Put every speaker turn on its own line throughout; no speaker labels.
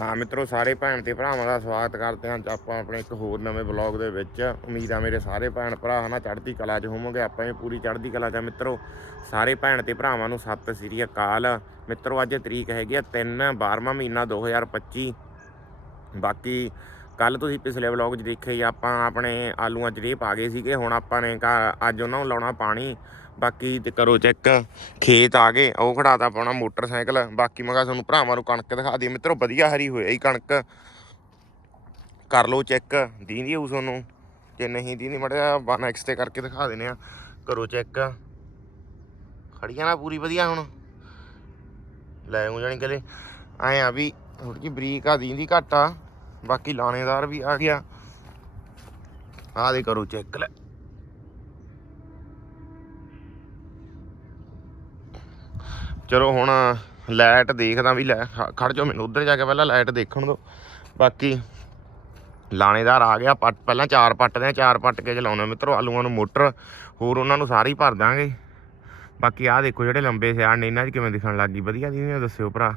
ਹਾਂ ਮਿੱਤਰੋ, ਸਾਰੇ ਭੈਣ ਤੇ ਭਰਾਵਾਂ ਦਾ ਸਵਾਗਤ ਕਰਦੇ ਹਾਂ ਅੱਜ ਆਪਾਂ ਆਪਣੇ ਇੱਕ ਹੋਰ ਨਵੇਂ ਵਲੌਗ ਦੇ ਵਿੱਚ। ਉਮੀਦ ਆ ਮੇਰੇ ਸਾਰੇ ਭੈਣ ਭਰਾ ਹਨਾ, ਚੜ੍ਹਦੀ ਕਲਾ 'ਚ ਹੋਵੋਗੇ, ਆਪਾਂ ਵੀ ਪੂਰੀ ਚੜ੍ਹਦੀ ਕਲਾ 'ਚ ਆ ਮਿੱਤਰੋ। ਸਾਰੇ ਭੈਣ ਤੇ ਭਰਾਵਾਂ ਨੂੰ ਸਤਿ ਸ੍ਰੀ ਅਕਾਲ। ਮਿੱਤਰੋ, ਅੱਜ ਤਰੀਕ ਹੈਗੀ ਆ 3 12ਵਾਂ ਮਹੀਨਾ 2025 ਬਾਕੀ ਕੱਲ ਤੁਸੀਂ ਪਿਛਲੇ ਵਲੌਗ 'ਚ ਦੇਖਿਆ ਹੀ ਆਪਾਂ ਆਪਣੇ ਆਲੂਆਂ 'ਚ ਰੇਹ ਪਾ ਗਏ ਸੀਗੇ, ਹੁਣ ਆਪਾਂ ਨੇ ਘਰ- ਅੱਜ ਉਹਨਾਂ ਨੂੰ ਲਾਉਣਾ ਪਾਣੀ। ਬਾਕੀ ਤੇ ਕਰੋ ਚੈੱਕ ਖੇਤ ਆ ਗਏ, ਉਹ ਖੜਾਤਾ ਪਾਉਣਾ ਮੋਟਰਸਾਈਕਲ। ਬਾਕੀ ਮੈਂ ਕਿਹਾ ਤੁਹਾਨੂੰ ਭਰਾਵਾਂ ਨੂੰ ਕਣਕ ਦਿਖਾ ਦਈਏ। ਮਿੱਤਰੋ, ਵਧੀਆ ਹਰੀ ਹੋਈ ਹੀ ਕਣਕ। ਕਰ ਲਓ ਚੈੱਕ ਦੀਂਦੀ ਹੋਊ ਤੁਹਾਨੂੰ। ਜੇ ਨਹੀਂ ਦੀਂਦੀ ਮੜਿਆ 1x ਤੇ ਕਰਕੇ ਦਿਖਾ ਦਿੰਨੇ ਆ। ਕਰੋ ਚੈੱਕ ਖੜੀਆਂ ਨਾ ਪੂਰੀ ਵਧੀਆ ਹੁਣ। ਲੈ ਉਹ ਜਾਣੀ ਕਦੇ ਐ ਆ ਵੀ ਥੋੜੀ ਜਿਹੀ ਬਰੀਕ ਆ ਦੀਂਦੀ ਘੱਟ ਆ। ਬਾਕੀ ਲਾਣੇਦਾਰ ਵੀ ਆ ਗਿਆ। ਆ ਦੇ ਕਰੋ ਚੈੱਕ ਲੈ। ਚਲੋ ਹੁਣ ਲਾਈਟ ਦੇਖਦਾ ਵੀ ਲੈ ਖੜ ਜਾਓ ਮੈਨੂੰ ਉਧਰ ਜਾ ਕੇ ਪਹਿਲਾਂ ਲਾਈਟ ਦੇਖਣ ਦਿਓ। ਬਾਕੀ ਲਾਣੇਦਾਰ ਆ ਗਿਆ, ਪੱਟ, ਪਹਿਲਾਂ ਚਾਰ ਪੱਟਦੇ ਆ, ਚਾਰ ਪੱਟ ਕੇ ਚਲਾਉਣਾ ਮਿੱਤਰੋ, ਆਲੂਆਂ ਨੂੰ ਮੋਟਰ, ਹੋਰ ਉਹਨਾਂ ਨੂੰ ਸਾਰੀ ਭਰ ਦਾਂਗੇ। ਬਾਕੀ ਆਹ ਦੇਖੋ ਜਿਹੜੇ ਲੰਬੇ ਸਿਆੜ ਨੇ, ਇਹਨਾਂ 'ਚ ਕਿਵੇਂ ਦਿਖਣ ਲੱਗ ਗਈ, ਵਧੀਆ ਦੀ ਨਹੀਂ ਦੱਸਿਓ ਭਰਾ।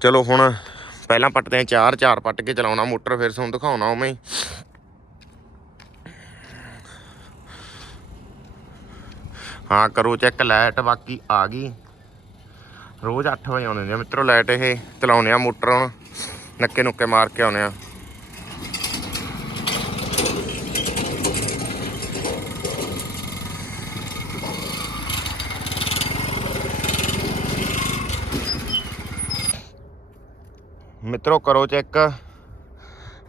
ਚਲੋ ਹੁਣ ਪਹਿਲਾਂ ਪੱਟਦੇ ਆ, ਚਾਰ ਚਾਰ ਪੱਟ ਕੇ ਚਲਾਉਣਾ ਮੋਟਰ, ਫਿਰ ਤੁਹਾਨੂੰ ਦਿਖਾਉਣਾ ਉਵੇਂ ਹਾਂ, ਕਰੋ ਚੈੱਕ ਲਾਈਟ ਬਾਕੀ ਆ ਗਈ। ਰੋਜ਼ 8 ਵਜੇ ਆਉਂਦੇ ਨੇ ਮਿੱਤਰੋ ਲਾਈਟ ਇਹ ਚਲਾਉਨੇ ਆ ਮੋਟਰ ਹੁਣ। ਨੱਕੇ ਨੁੱਕੇ ਮਾਰ ਕੇ ਆਉਨੇ ਆ। ਮਿੱਤਰੋ, ਕਰੋ ਚੈੱਕ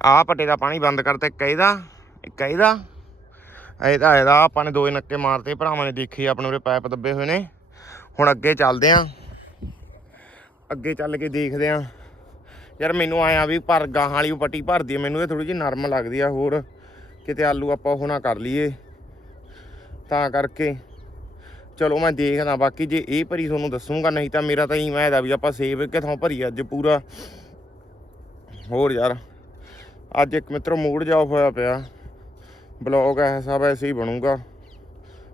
ਆਹ ਪੱਟੇ ਦਾ ਪਾਣੀ ਬੰਦ ਕਰਤੇ ਇੱਕ ਇਹਦਾ ਇੱਕ ਇਹਦਾ ਇਹਦਾ ਇਹਦਾ ਆਪਾਂ ਨੇ ਦੋ ਨੱਕੇ ਮਾਰਤੇ, ਭਰਾਵਾਂ ਨੇ ਦੇਖੀ ਆਪਣੇ ਉਰੇ ਪਾਈਪ ਦੱਬੇ ਹੋਏ ਨੇ। ਹੁਣ ਅੱਗੇ ਚੱਲਦੇ ਆਂ। ਅੱਗੇ ਚੱਲ ਕੇ ਦੇਖਦੇ ਆਂ। ਯਾਰ ਮੈਨੂੰ ਆਇਆ ਵੀ ਪਰ ਗਾਹਾਂ ਵਾਲੀ ਉਹ ਪੱਟੀ ਭਰਦੀ ਆ, ਮੈਨੂੰ ਇਹ ਥੋੜੀ ਜਿਹੀ ਨਰਮ ਲੱਗਦੀ ਆ ਹੋਰ। ਕਿਤੇ ਆਲੂ ਆਪਾਂ ਉਹ ਨਾ ਕਰ ਲਈਏ। ਤਾਂ ਕਰਕੇ। ਚਲੋ ਮੈਂ ਦੇਖਦਾ, ਬਾਕੀ ਜੇ ਇਹ ਭਰੀ ਤੁਹਾਨੂੰ ਦੱਸੂਗਾ, ਨਹੀਂ ਤਾਂ ਮੇਰਾ ਤਾਂ ਹੀ ਮੈਂ ਇਹਦਾ ਵੀ ਆਪਾਂ ਸੇਵ ਕਿਥੋਂ ਭਰੀ ਅੱਜ ਪੂਰਾ। ਹੋਰ ਯਾਰ, ਅੱਜ ਇੱਕ ਮਿੱਤਰੋ ਮੂਡ ਜਾ ਹੋਇਆ ਪਿਆ। ਬਲੌਗ ਐ ਸਭ ਐਸੇ ਹੀ ਬਣੂਗਾ।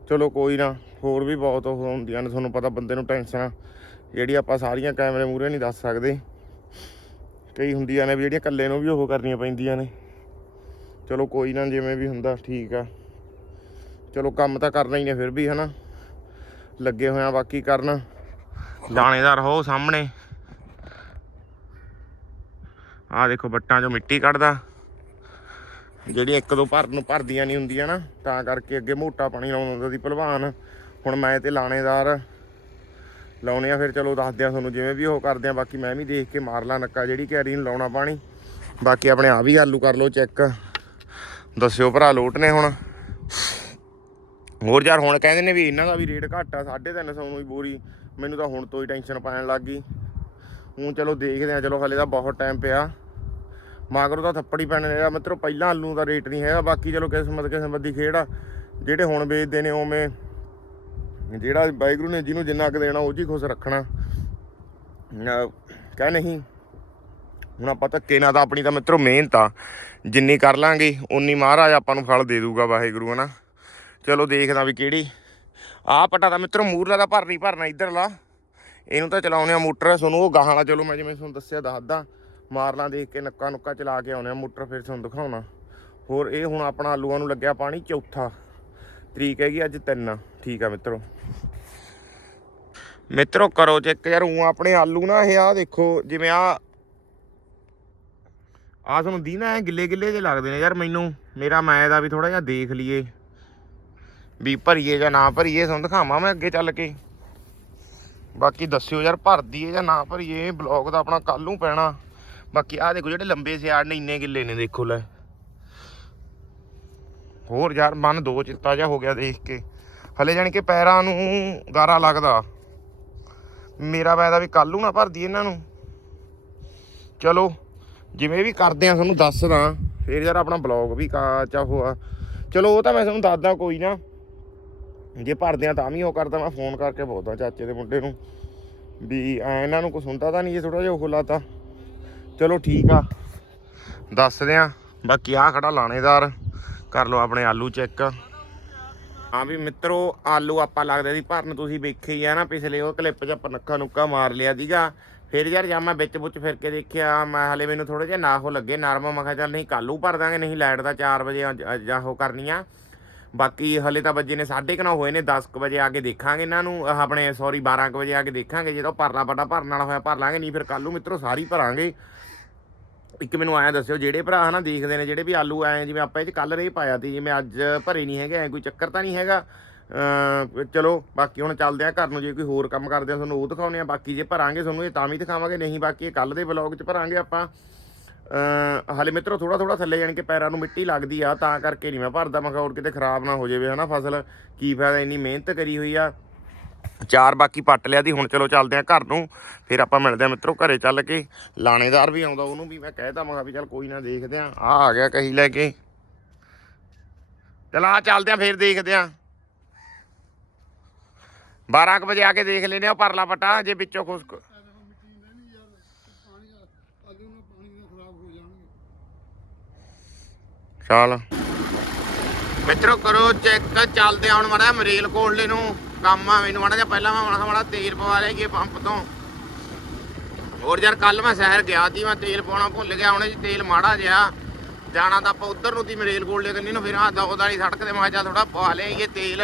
ਚਲੋ ਕੋਈ ਨਾ, ਹੋਰ ਵੀ ਬਹੁਤ ਉਹ ਹੁੰਦੀਆਂ ਨੇ, ਤੁਹਾਨੂੰ ਪਤਾ ਬੰਦੇ ਨੂੰ ਟੈਨਸ਼ਨ ਜਿਹੜੀ ਆਪਾਂ ਸਾਰੀਆਂ ਕੈਮਰੇ ਮੂਰੇ ਨਹੀਂ ਦੱਸ ਸਕਦੇ। ਕਈ ਹੁੰਦੀਆਂ ਨੇ ਵੀ ਜਿਹੜੀਆਂ ਇਕੱਲੇ ਨੂੰ ਵੀ ਉਹ ਕਰਨੀਆਂ ਪੈਂਦੀਆਂ ਨੇ। ਚਲੋ ਕੋਈ ਨਾ, ਜਿਵੇਂ ਵੀ ਹੁੰਦਾ ਠੀਕ ਆ। ਚਲੋ ਕੰਮ ਤਾਂ ਕਰਨਾ ਹੀ ਨੇ ਫਿਰ ਵੀ, ਹਨਾ। ਲੱਗੇ ਹੋਇਆ ਬਾਕੀ ਕਰਨ। ਲਾਣੇਦਾਰ ਹੋ ਸਾਹਮਣੇ। ਆਹ ਦੇਖੋ, ਬੱਟਾਂ 'ਚੋਂ ਮਿੱਟੀ ਕੱਢਦਾ। ਜਿਹੜੀਆਂ ਇੱਕ ਦੋ ਭਰ ਨੂੰ ਭਰਦੀਆਂ ਨਹੀਂ ਹੁੰਦੀਆਂ ਨਾ, ਤਾਂ ਕਰਕੇ ਅੱਗੇ ਮੋਟਾ ਪਾਣੀ ਲਾਉਂਦਾ ਹੁੰਦਾ ਸੀ ਭਲਵਾਨ ਹੁਣ ਮੈਂ ਤੇ ਲਾਣੇਦਾਰ ਲਾਉਣੇ ਆ, ਫਿਰ ਚਲੋ ਦੱਸਦੇ ਆ ਤੁਹਾਨੂੰ ਜਿਵੇਂ ਵੀ ਉਹ ਕਰਦੇ ਆ, ਬਾਕੀ ਮੈਂ ਵੀ ਦੇਖ ਕੇ ਮਾਰ ਲਾਂ ਨੱਕਾ ਜਿਹੜੀ ਕੈਰੀ ਨੂੰ ਲਾਉਣਾ ਪਾਣੀ। ਬਾਕੀ ਆਪਣੇ ਆ ਵੀ ਆਲੂ ਕਰ ਲਓ ਚੈੱਕ। ਦੱਸਿਓ ਭਰਾ ਲੋਟ ਨੇ ਹੁਣ। ਹੋਰ ਯਾਰ ਹੁਣ ਕਹਿੰਦੇ ਨੇ ਵੀ ਇਹਨਾਂ ਦਾ ਵੀ ਰੇਟ ਘੱਟ ਆ 350 ਨੂੰ ਹੀ ਬੋਰੀ। ਮੈਨੂੰ ਤਾਂ ਹੁਣ ਤੋਂ ਹੀ ਟੈਨਸ਼ਨ ਪੈਣ ਲੱਗ ਗਈ। ਹੁਣ ਚਲੋ ਦੇਖਦੇ ਆ, ਚਲੋ ਹਲੇ ਤਾਂ ਬਹੁਤ ਟਾਈਮ ਪਿਆ। ਮਾਗਰੋ ਤਾਂ ਥੱਪੜ ਹੀ ਪੈਣੇ ਨੇ। ਮਿੱਤਰੋ, ਪਹਿਲਾਂ ਆਲੂ ਦਾ ਰੇਟ ਨਹੀਂ ਹੈਗਾ, ਬਾਕੀ ਚਲੋ ਕਿਸਮਤ ਕਿਸਮਤ ਦੀ ਖੇਡ ਆ। ਜਿਹੜੇ ਹੁਣ ਵੇਚਦੇ ਨੇ ਉਵੇਂ, ਜਿਹੜਾ ਵਾਹਿਗੁਰੂ ਨੇ ਜਿਹਨੂੰ ਜਿੰਨਾ ਕੁ ਦੇਣਾ, ਉਹ ਜੀ ਖੁਸ਼ ਰੱਖਣਾ। ਕਹਿ ਨਹੀਂ, ਹੁਣ ਆਪਾਂ ਧੱਕੇ ਨਾਲ ਤਾਂ ਆਪਣੀ ਤਾਂ ਮਿੱਤਰੋ ਮਿਹਨਤ ਆ। ਜਿੰਨੀ ਕਰ ਲਾਂਗੇ, ਉਨੀ ਮਹਾਰਾਜ ਆਪਾਂ ਨੂੰ ਫਲ ਦੇ ਦੂਗਾ ਵਾਹਿਗੁਰੂ, ਹਨਾ। ਚਲੋ ਦੇਖਦਾ ਵੀ ਕਿਹੜੀ। ਆਹ ਪਟਾ ਤਾਂ ਮਿੱਤਰੋ ਮੂਰਲਾ ਦਾ ਭਰਨੀ ਭਰਨਾ ਇਧਰਲਾ। ਇਹਨੂੰ ਤਾਂ ਚਲਾਉਣੇ ਆ ਮੋਟਰ। ਤੁਹਾਨੂੰ ਉਹ ਗਾਹਾਂ ਵਾਲਾ, ਚਲੋ ਮੈਂ ਜਿਵੇਂ ਤੁਹਾਨੂੰ ਦੱਸਿਆ ਦੱਸਦਾ। ਮਾਰਲਾ ਦੇਖ ਕੇ ਨੱਕਾ ਨੁੱਕਾ ਚਲਾ ਕੇ ਆਉਣੇ ਆ, ਮੋਟਰ ਫਿਰ ਤੁਹਾਨੂੰ ਦਿਖਾਉਣਾ। ਹੋਰ ਇਹ ਹੁਣ ਆਪਣਾ ਆਲੂਆਂ ਨੂੰ ਲੱਗਿਆ ਪਾਣੀ, ਚੌਥਾ। ਤਰੀਕ ਹੈਗੀ ਅੱਜ ਤਿੰਨ। ਠੀਕ ਆ ਮਿੱਤਰੋ। ਮਿੱਤਰੋ ਕਰੋ ਚੈੱਕ ਯਾਰ ਉਹ ਆਪਣੇ ਆਲੂ ਨਾ ਇਹ ਆ ਦੇਖੋ, ਜਿਵੇਂ ਆ ਆ ਤੁਹਾਨੂੰ ਦੀਨਾ, ਐ ਗਿੱਲੇ ਗਿੱਲੇ ਜੇ ਲੱਗਦੇ ਨੇ ਯਾਰ ਮੈਨੂੰ। ਮੇਰਾ ਮੈਂ ਦਾ ਵੀ ਥੋੜਾ ਜਿਹਾ ਦੇਖ ਲਈਏ। ਵੀ ਭਰੀਏ ਜਾਂ ਨਾ ਭਰੀਏ, ਤੁਹਾਨੂੰ ਦਿਖਾਵਾਂ ਮੈਂ ਅੱਗੇ ਚੱਲ ਕੇ। ਬਾਕੀ ਦੱਸਿਓ ਯਾਰ, ਭਰਦੀ ਏ ਜਾਂ ਨਾ ਭਰੀਏ ਬਲੌਗ ਦਾ ਆਪਣਾ ਕੱਲ ਨੂੰ ਪੈਣਾ। ਬਾਕੀ ਆਹ ਦੇਖੋ ਜਿਹੜੇ ਲੰਬੇ ਸਿਆੜ ਨੇ, ਇੰਨੇ ਗਿੱਲੇ ਨੇ, ਦੇਖੋ ਲੈ। ਹੋਰ ਯਾਰ ਮਨ ਦੋ ਚਿੱਤਾ ਜਿਹਾ ਹੋ ਗਿਆ ਦੇਖ ਕੇ। ਹਲੇ ਜਾਣੀ ਕਿ ਪੈਰਾਂ ਨੂੰ ਗਾਰਾ ਲੱਗਦਾ। ਮੇਰਾ ਵੈਦਾ ਵੀ ਕੱਲ ਨੂੰ ਨਾ ਭਰਦੀ ਇਹਨਾਂ ਨੂੰ। ਚਲੋ, ਜਿਵੇਂ ਵੀ ਕਰਦੇ ਆ ਤੁਹਾਨੂੰ ਦੱਸਦਾ। ਫੇਰ ਯਾਰ ਆਪਣਾ ਬਲੌਗ ਵੀ ਕਾ ਚਾਹੋ ਆ ਚਲੋ, ਉਹ ਤਾਂ ਮੈਂ ਤੁਹਾਨੂੰ ਦੱਸਦਾ ਕੋਈ ਨਾ। ਜੇ ਭਰਦੇ ਆ ਤਾਂ ਵੀ ਉਹ ਕਰਦਾ, ਮੈਂ ਫੋਨ ਕਰਕੇ ਬੋਲਦਾ ਚਾਚੇ ਦੇ ਮੁੰਡੇ ਨੂੰ। ਵੀ ਐ ਇਹਨਾਂ ਨੂੰ ਕੁਛ ਹੁੰਦਾ ਤਾਂ ਨਹੀਂ ਜੇ ਥੋੜਾ ਜਿਹਾ ਉਹ ਲਾਤਾ। ਚਲੋ ਠੀਕ ਆ। ਦੱਸਦੇ ਆ, ਬਾਕੀ ਆ ਖੜਾ ਲਾਣੇਦਾਰ। ਕਰ ਲਓ ਆਪਣੇ ਆਲੂ ਚੈੱਕ ਹਾਂ ਵੀ ਮਿੱਤਰੋ, ਆਲੂ ਆਪਾਂ ਲੱਗਦੇ ਸੀ ਭਰਨ, ਤੁਸੀਂ ਵੇਖੇ ਹੀ ਆ ਨਾ ਪਿਛਲੇ, ਉਹ ਕਲਿੱਪ 'ਚ ਆਪਾਂ ਨੱਕਾ ਨੁੱਕਾ ਮਾਰ ਲਿਆ ਸੀਗਾ। ਫਿਰ ਯਾਰ ਜਾਂ ਮੈਂ ਵਿੱਚ ਬੁੱਚ ਫਿਰ ਕੇ ਦੇਖਿਆ, ਮੈਂ ਹਲੇ ਮੈਨੂੰ ਥੋੜਾ ਜਿਹਾ ਨਾ ਹੋ ਲੱਗੇ ਨਰਮ, ਮੈਂ ਕਿਹਾ ਚੱਲ ਨਹੀਂ ਕੱਲੂ ਭਰ ਦਾਂਗੇ, ਨਹੀਂ ਲਾਈਟ ਦਾ 4 ਵਜੇ ਜਾਂ ਉਹ ਕਰਨੀ ਆ। ਬਾਕੀ ਹਲੇ ਤਾਂ ਵੱਜੇ ਨੇ 9:30 ਹੋਏ ਨੇ 10 ਕੁ ਵਜੇ ਆ ਕੇ ਦੇਖਾਂਗੇ ਇਹਨਾਂ ਨੂੰ ਆਪਣੇ ਸੌਰੀ 12 ਕੁ ਵਜੇ ਆ ਕੇ ਦੇਖਾਂਗੇ, ਜਦੋਂ ਭਰਨਾ ਵੱਡਾ ਭਰਨ ਵਾਲਾ ਹੋਇਆ ਭਰ ਲਾਂਗੇ, ਨਹੀਂ ਫਿਰ ਕੱਲੂ ਮਿੱਤਰੋ ਸਾਰੀ ਭਰਾਂਗੇ। ਇੱਕ ਮੈਨੂੰ ਆਇਆ ਦੱਸਿਓ, ਜਿਹੜੇ ਭਰਾ ਹਨਾ ਦੇਖਦੇ ਨੇ, ਜਿਹੜੇ ਵੀ ਆਲੂ ਆਏ ਜਿਵੇਂ ਆਪਾਂ ਇਹ ਚ ਕੱਲ ਰੇ ਪਾਇਆ ਤੀ ਜਿਵੇਂ ਅੱਜ ਭਰੇ ਨਹੀਂ ਹੈਗੇ, ਐ ਕੋਈ ਚੱਕਰ ਤਾਂ ਨਹੀਂ ਹੈਗਾ? ਚਲੋ, ਬਾਕੀ ਹੁਣ ਚੱਲਦੇ ਆ ਘਰ ਨੂੰ, ਜੇ ਕੋਈ ਹੋਰ ਕੰਮ ਕਰਦੇ ਆ, ਤੁਹਾਨੂੰ ਉਹ ਦਿਖਾਉਣੇ ਆ, ਬਾਕੀ ਜੇ ਭਰਾਂਗੇ ਤੁਹਾਨੂੰ ਇਹ ਤਾਂ ਵੀ ਦਿਖਾਵਾਂਗੇ, ਨਹੀਂ ਬਾਕੀ ਇਹ ਕੱਲ ਦੇ ਵਲੌਗ ਚ ਭਰਾਂਗੇ ਆਪਾਂ। ਅ ਹਾਲੇ ਮਿੱਤਰੋ ਥੋੜਾ ਥੋੜਾ ਥੱਲੇ ਜਾਣ ਕੇ ਪੈਰਾਂ ਨੂੰ ਮਿੱਟੀ ਲੱਗਦੀ ਆ, ਤਾਂ ਕਰਕੇ ਨਹੀਂ ਮੈਂ ਭਰਦਾ, ਮੈਂ ਕਿਹਾ ਹੋਰ ਕਿਤੇ ਖਰਾਬ ਨਾ ਹੋ ਜਾਵੇ ਹਨਾ ਫਸਲ। ਕੀ ਫਾਇਦਾ, ਇੰਨੀ ਮਿਹਨਤ ਕਰੀ ਹੋਈ ਆ। ਚਾਰ ਬਾਕੀ ਪੱਟ ਲਿਆ ਦੀ ਹੁਣ ਚਲੋ ਚੱਲਦੇ ਆ ਘਰ ਨੂੰ ਫਿਰ ਆਪਾਂ ਮਿਲਦੇ ਆ ਮਿੱਤਰੋ ਘਰੇ ਚੱਲ ਕੇ। ਲਾਣੇਦਾਰ ਵੀ ਆਉਂਦਾ ਉਹਨੂੰ ਵੀ ਮੈਂ ਕਿਹਾ ਵੀ ਚੱਲ ਕੋਈ ਨਾ ਦੇਖਦੇ ਆ ਆ ਆ ਗਿਆ ਕਹੀ ਲੈ ਕੇ। ਚਲ ਆ ਚੱਲਦੇ ਆ ਫਿਰ ਦੇਖਦੇ ਆ 12 ਕੁ ਵਜੇ ਆ ਕੇ ਦੇਖ ਲੈਨੇ ਆ ਪਰਲਾ ਪਟਾ ਜੇ ਵਿੱਚੋਂ ਖੁਸ਼ਕ ਚੱਲ। ਮਿੱਤਰੋ ਕਰੋ ਚੈੱਕ ਚੱਲਦੇ ਆ ਹੁਣ ਮਾੜਾ ਜਿਹਾ ਮਰੀਲ ਕੋਲਡੇ ਨੂੰ। ਕੰਮ ਆ, ਮੈਨੂੰ ਮਾੜਾ ਜਿਹਾ ਪਹਿਲਾਂ ਮੈਂ ਮਾੜਾ ਮਾੜਾ ਤੇਲ ਪਵਾ ਲਿਆ ਪੰਪ ਤੋਂ। ਹੋਰ ਯਾਰ ਕੱਲ ਮੈਂ ਸ਼ਹਿਰ ਗਿਆ ਸੀ, ਮੈਂ ਤੇਲ ਪਾਉਣਾ ਭੁੱਲ ਗਿਆ, ਹੁਣ ਜੀ ਤੇਲ ਮਾੜਾ ਜਿਹਾ। ਜਾਣਾ ਤਾਂ ਆਪਾਂ ਉਧਰ ਨੂੰ ਤੀ ਮਰੇਲ ਕੋਲਡੇ ਕੰਨੀ ਨੂੰ, ਫਿਰ ਆ ਦੌਦ ਵਾਲੀ ਸੜਕ ਤੇ ਮੈਂ ਕਿਹਾ ਥੋੜਾ ਪਵਾ ਲਈਏ ਤੇਲ।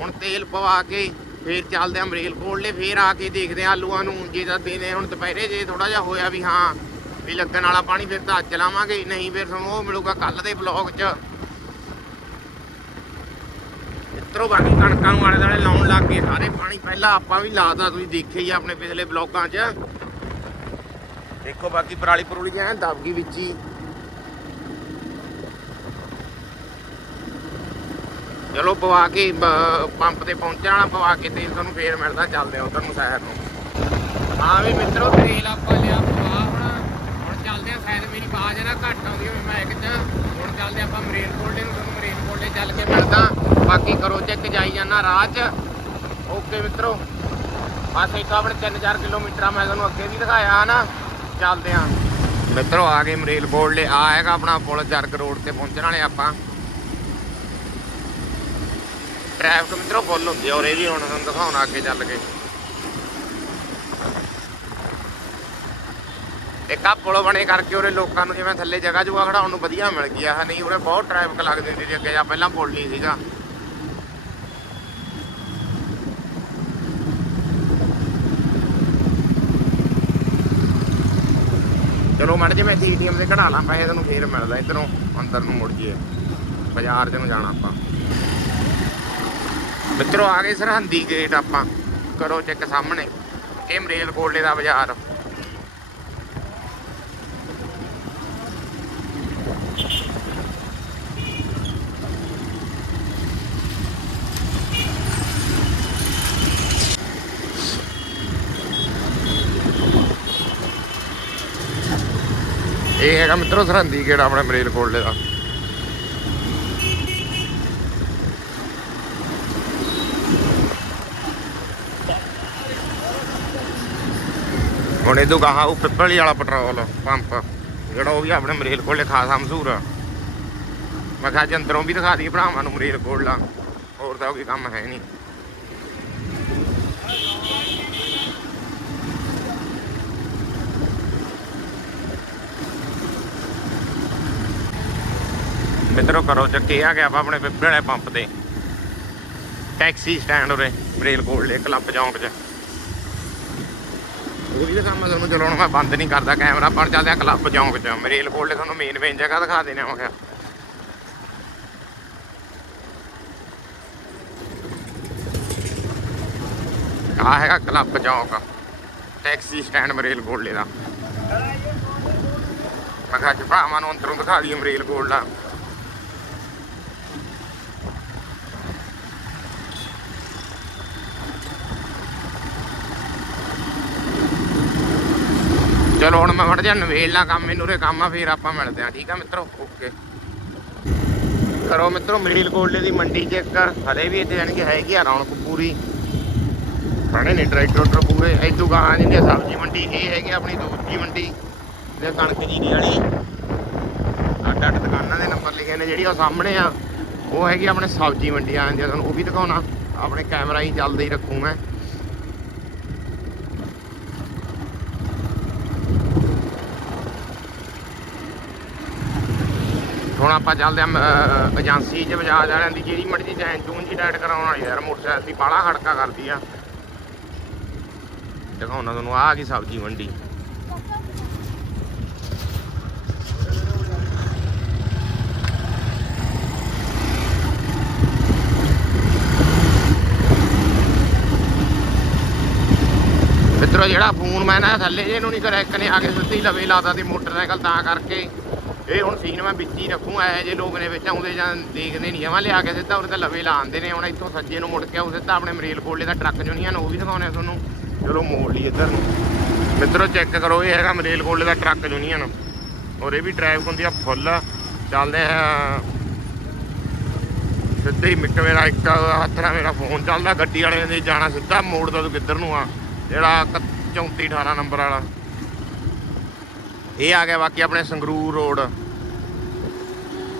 ਹੁਣ ਤੇਲ ਪਵਾ ਕੇ ਫੇਰ ਚੱਲਦੇ ਆ ਮਰੇਲ ਕੋਲਡੇ ਫੇਰ ਆ ਕੇ ਦੇਖਦੇ ਆ ਆਲੂਆਂ ਨੂੰ, ਜੇ ਤਾਂ ਦਿਨੇ ਹੁਣ ਦੁਪਹਿਰੇ, ਜੇ ਥੋੜਾ ਜਿਹਾ ਹੋਇਆ ਵੀ ਹਾਂ, ਵੀ ਲੱਗਣ ਵਾਲਾ ਪਾਣੀ ਫਿਰ ਤਾਂ ਅੱਜ ਚਲਾਵਾਂਗੇ, ਨਹੀਂ ਫਿਰ ਤੁਹਾਨੂੰ ਉਹ ਮਿਲੂਗਾ ਕੱਲ ਦੇ ਬਲੌਗ 'ਚ। ਮਿੱਤਰੋ ਬਾਕੀ ਕਣਕਾਂ ਨੂੰ ਆਲੇ ਦੁਆਲੇ ਲਾਉਣ ਲੱਗ ਗਏ। ਸਾਰੇ ਪਾਣੀ ਪਹਿਲਾਂ ਆਪਾਂ ਵੀ ਲਾਤਾ ਤੁਸੀਂ ਦੇਖਿਆ ਹੀ ਆਪਣੇ ਪਿਛਲੇ ਬਲੌਗਾਂ 'ਚ। ਦੇਖੋ ਬਾਕੀ ਪਰਾਲੀ ਪਰੂਲੀ ਐ ਦਬ ਗਈ ਵਿੱਚ ਹੀ। ਚਲੋ ਪਵਾ ਕੇ ਪੰਪ ਤੇ ਪਹੁੰਚਣ ਵਾਲਾ, ਪਵਾ ਕੇ ਤੇਲ ਤੁਹਾਨੂੰ ਫੇਰ ਮਿਲਦਾ, ਚੱਲਦੇ ਆ ਉਧਰ ਨੂੰ ਸ਼ਹਿਰ ਨੂੰ। ਹਾਂ ਵੀ ਮਿੱਤਰੋ, ਤੇਲ ਆਪਾਂ ਲਿਆ ਪਵਾ ਹੁਣ। ਹੁਣ ਚੱਲਦੇ ਆ ਸ਼ਾਇਦ ਮੇਰੀ ਆਵਾਜ਼ ਨਾ ਘੱਟ ਆਉਂਦੀ ਹੋਵੇ ਮਾਈਕ 'ਚ ਹੁਣ ਚੱਲਦੇ ਆਪਾਂ ਮਰੇਨ ਕੋਲਡੇ ਨੂੰ, ਤੁਹਾਨੂੰ ਮਰੇਨ ਕੋਲਡੇ ਚੱਲ ਕੇ ਮਿਲਦਾ। ਬਾਕੀ ਕਰੋ ਚੈੱਕ ਜਾਈ ਜਾਣਾ ਰਾਹ 'ਚ। ਓਕੇ ਮਿੱਤਰੋ, ਬਸ ਇੱਕ ਆਪਣੇ 3-4 ਕਿਲੋਮੀਟਰ ਮੈਂ ਤੁਹਾਨੂੰ ਅੱਗੇ ਵੀ ਦਿਖਾਇਆ ਨਾ। ਚੱਲਦੇ ਆ। ਮਿੱਤਰੋ, ਆ ਗਏ ਮਰੇਲ ਕੋਲਡੇ ਆ ਹੈਗਾ ਆਪਣਾ ਪੁਲ ਜਰਗ ਰੋਡ ਤੇ ਪਹੁੰਚਣ ਵਾਲੇ ਆਪਾਂ। ਟ੍ਰੈਫਿਕ ਮਿੱਤਰੋ ਫੁੱਲ ਹੁੰਦੀ ਔਰ ਇਹ ਵੀ ਹੁਣ ਤੁਹਾਨੂੰ ਦਿਖਾਉਣਾ ਅੱਗੇ ਚੱਲ ਕੇ। ਇੱਕ ਆ ਪੁਲ ਬਣੇ ਕਰਕੇ ਉਰੇ ਲੋਕਾਂ ਨੂੰ ਜਿਵੇਂ ਥੱਲੇ ਜਗ੍ਹਾ ਜੁਗਾ ਖੜਾਉਣ ਨੂੰ ਵਧੀਆ ਮਿਲ ਗਈ ਆ ਨਹੀਂ, ਉਰੇ ਬਹੁਤ ਟ੍ਰੈਫਿਕ ਲੱਗਦੀ ਸੀ ਅੱਗੇ, ਜਾਂ ਪਹਿਲਾਂ ਪੁਲ ਨਹੀਂ ਸੀਗਾ ਚਲੋ ਮੜ ਜੇ ਮੈਂ ਏਟੀਐਮ ਦੇ ਕਢਾ ਲਾਂ, ਪੈਸੇ ਤੈਨੂੰ ਫੇਰ ਮਿਲਦਾ, ਇਧਰੋਂ ਅੰਦਰ ਨੂੰ ਮੁੜ ਜੀਏ ਬਾਜ਼ਾਰ ਚ ਨੂੰ ਜਾਣਾ ਆਪਾਂ। ਮਿੱਤਰੋ, ਆ ਗਏ ਸਰਹੰਦੀ ਗੇਟ ਆਪਾਂ। ਕਰੋ ਚੈੱਕ ਸਾਹਮਣੇ। ਇਹ ਮਰੇਲ ਕੋਟਲੇ ਦਾ ਬਾਜ਼ਾਰ। ਇਹ ਹੈਗਾ ਮਿੱਤਰੋ ਸਰਹੰਦੀ ਗੇਟ ਆਪਣੇ ਮਰੇਲ ਕੋਟਲੇ ਦਾ। ਹੁਣ ਇਹ ਤੋਂ ਗਾਹਾਂ ਉਹ ਪਿੱਪਲੀ ਵਾਲਾ ਪੈਟਰੋਲ ਪੰਪ। ਜਿਹੜਾ ਉਹ ਵੀ ਆਪਣੇ ਮਰੇਲ ਕੋਲੇ ਖਾਸਾ ਮਸ਼ਹੂਰ ਆ। ਮੈਂ ਕਿਹਾ ਅੱਜ ਅੰਦਰੋਂ ਵੀ ਦਿਖਾ ਦਈਏ ਭਰਾਵਾਂ ਨੂੰ ਮਰੇਲ ਕੋਲਾ ਹੋਰ ਤਾਂ ਕੋਈ ਕੰਮ ਹੈ ਨਹੀਂ। ਮਿੱਤਰੋ ਕਰੋ ਚੱਕੇ ਆ ਗਿਆ ਆਪਣੇ ਪਿੱਪਲ ਪੰਪ ਤੇ। ਟੈਕਸੀ ਸਟੈਂਡ ਉਰੇ ਮਰੇਲ ਕੋਲੇ ਕਲੱਬ ਚੌਂਕ 'ਚ। ਉਹ ਵੀ ਕੰਮ ਤੁਹਾਨੂੰ ਚਲਾਉਣ ਮੈਂ ਬੰਦ ਨਹੀਂ ਕਰਦਾ ਕੈਮਰਾ, ਪਰ ਚੱਲਦੇ ਕਲੱਬ ਚੌਂਕ 'ਚ। ਮਰੇਲ ਕੋਲੇ ਤੁਹਾਨੂੰ ਮੇਨ ਮੇਨ ਜਗ੍ਹਾ ਦਿਖਾ ਦੇਣੇ ਮੈਂ ਕਿਹਾ ਆ ਹੈਗਾ ਕਲੱਬ ਚੌਂਕ, ਟੈਕਸੀ ਸਟੈਂਡ ਮਰੇਲ ਕੋਲੇ ਦਾ। ਮੈਂ ਕਿਹਾ ਅੱਜ ਭਰਾਵਾਂ ਨੂੰ ਅੰਦਰੋਂ ਦਿਖਾ ਦਈਏ ਮਰੇਲ ਕੋਲਾ ਚਲੋ ਹੁਣ ਮੈਂ ਫੜ ਜਾ ਨਵੇਲਾ ਕੰਮ, ਮੈਨੂੰ ਰੇ ਕੰਮ ਆ, ਫੇਰ ਆਪਾਂ ਮਿਲਦੇ ਆ, ਠੀਕ ਆ ਮਿੱਤਰੋ? ਓਕੇ ਕਰੋ ਮਿੱਤਰੋ, ਮਰੀਲ ਕੋਲੇ ਦੀ ਮੰਡੀ ਚੈੱਕ ਕਰ, ਹਲੇ ਵੀ ਇੱਥੇ ਜਾਣੀ ਕਿ ਹੈਗੀ ਆ ਰੌਣਕ ਪੂਰੀ। ਖੜੇ ਨੇ ਟਰੈਕਟਰ ਪੂਰੇ ਇਦੋਂ ਗਾਂ ਜਿੰਦੀ ਸਬਜ਼ੀ ਮੰਡੀ, ਇਹ ਹੈਗੀ ਆਪਣੀ ਦੂਜੀ ਮੰਡੀ, ਤੇ ਕਣਕ ਜੀਰੀ ਵਾਲੀ। ਅੱਡ ਅੱਡ ਦੁਕਾਨਾਂ ਦੇ ਨੰਬਰ ਲਿਖੇ ਨੇ, ਜਿਹੜੀ ਉਹ ਸਾਹਮਣੇ ਆ, ਉਹ ਹੈਗੀ ਆਪਣੇ ਸਬਜ਼ੀ ਮੰਡੀ ਆਂ ਜੇ ਤੁਹਾਨੂੰ ਉਹ ਵੀ ਦਿਖਾਉਣਾ। ਆਪਣੇ ਕੈਮਰਾ ਹੀ ਚੱਲਦਾ ਹੀ ਰੱਖੂ ਮੈਂ। ਹੁਣ ਆਪਾਂ ਚੱਲਦੇ ਆਂ ਏਜੰਸੀ 'ਚ ਬਜਾਜ ਵਾਲਿਆਂ ਦੀ, ਜਿਹੜੀ ਮਰਜ਼ੀ ਚੈਨ ਚੂਨ ਜੀ ਟਾਈਟ ਕਰਾਉਣ ਵਾਲੀ ਯਾਰ ਮੋਟਰਸਾਈਕਲ ਦੀ ਬਾਲਾ ਖੜਕਾ ਕਰਦੀ ਆ। ਦਿਖਾਉਣਾ ਤੁਹਾਨੂੰ ਆ ਗਈ ਸਬਜ਼ੀ ਮੰਡੀ। ਮਿੱਤਰੋ, ਜਿਹੜਾ ਫੋਨ ਮੈਂ ਨਾ ਥੱਲੇ ਜੇ ਨੂੰ ਨਹੀਂ ਕਰਿਆ, ਇੱਕ ਨੇ ਆ ਕੇ ਸਿੱਧੀ ਲਵੇ ਲਾਤਾ ਤੇ ਮੋਟਰਸਾਈਕਲ ਤਾਂ ਕਰਕੇ। ਇਹ ਹੁਣ ਸੀਨ ਮੈਂ ਵਿੱਚ ਹੀ ਰੱਖੂ ਐ ਜੇ ਲੋਕ ਨੇ ਵਿੱਚ, ਆਉਂਦੇ ਜਾਂ ਦੇਖਦੇ ਨਹੀਂ ਜਮਾਂ ਲਿਆ ਕੇ ਸਿੱਧਾ ਉਹਦੇ ਤੇ ਲਵੇ ਲਾਉਂਦੇ ਨੇ, ਹੁਣ ਇੱਥੋਂ ਸੱਜੇ ਨੂੰ ਮੁੜ ਕੇ ਆਉ ਸਿੱਧਾ ਆਪਣੇ ਮਰੇਲ ਕੋਲੇ ਦਾ ਟਰੱਕ ਯੂਨੀਅਨ ਉਹ ਵੀ ਦਿਖਾਉਣੇ ਆ ਤੁਹਾਨੂੰ। ਚਲੋ ਮੋੜ ਲਈ ਇੱਧਰ ਨੂੰ। ਮਿੱਤਰੋ ਚੈੱਕ ਕਰੋ, ਇਹ ਹੈਗਾ ਮਰੇਲ ਕੋਲੇ ਦਾ ਟਰੱਕ ਯੂਨੀਅਨ ਔਰ ਇਹ ਵੀ ਡਰਾਈਵ ਹੁੰਦੀ ਆ ਫੁੱਲ ਚੱਲਦੇ ਆ। ਸਿੱਧੇ ਹੀ ਮਿੱਟ ਮੇਰਾ ਇੱਕ, ਹੱਥ ਨਾਲ ਮੇਰਾ ਫੋਨ ਚੱਲਦਾ, ਗੱਡੀ ਵਾਲੇ ਨੇ ਜਾਣਾ ਸਿੱਧਾ ਮੋੜ ਦਾ ਤੂੰ ਕਿੱਧਰ ਨੂੰ ਆ? ਜਿਹੜਾ 34 18 ਨੰਬਰ ਵਾਲਾ। ਇਹ ਆ ਗਿਆ ਬਾਕੀ ਆਪਣੇ ਸੰਗਰੂਰ ਰੋਡ।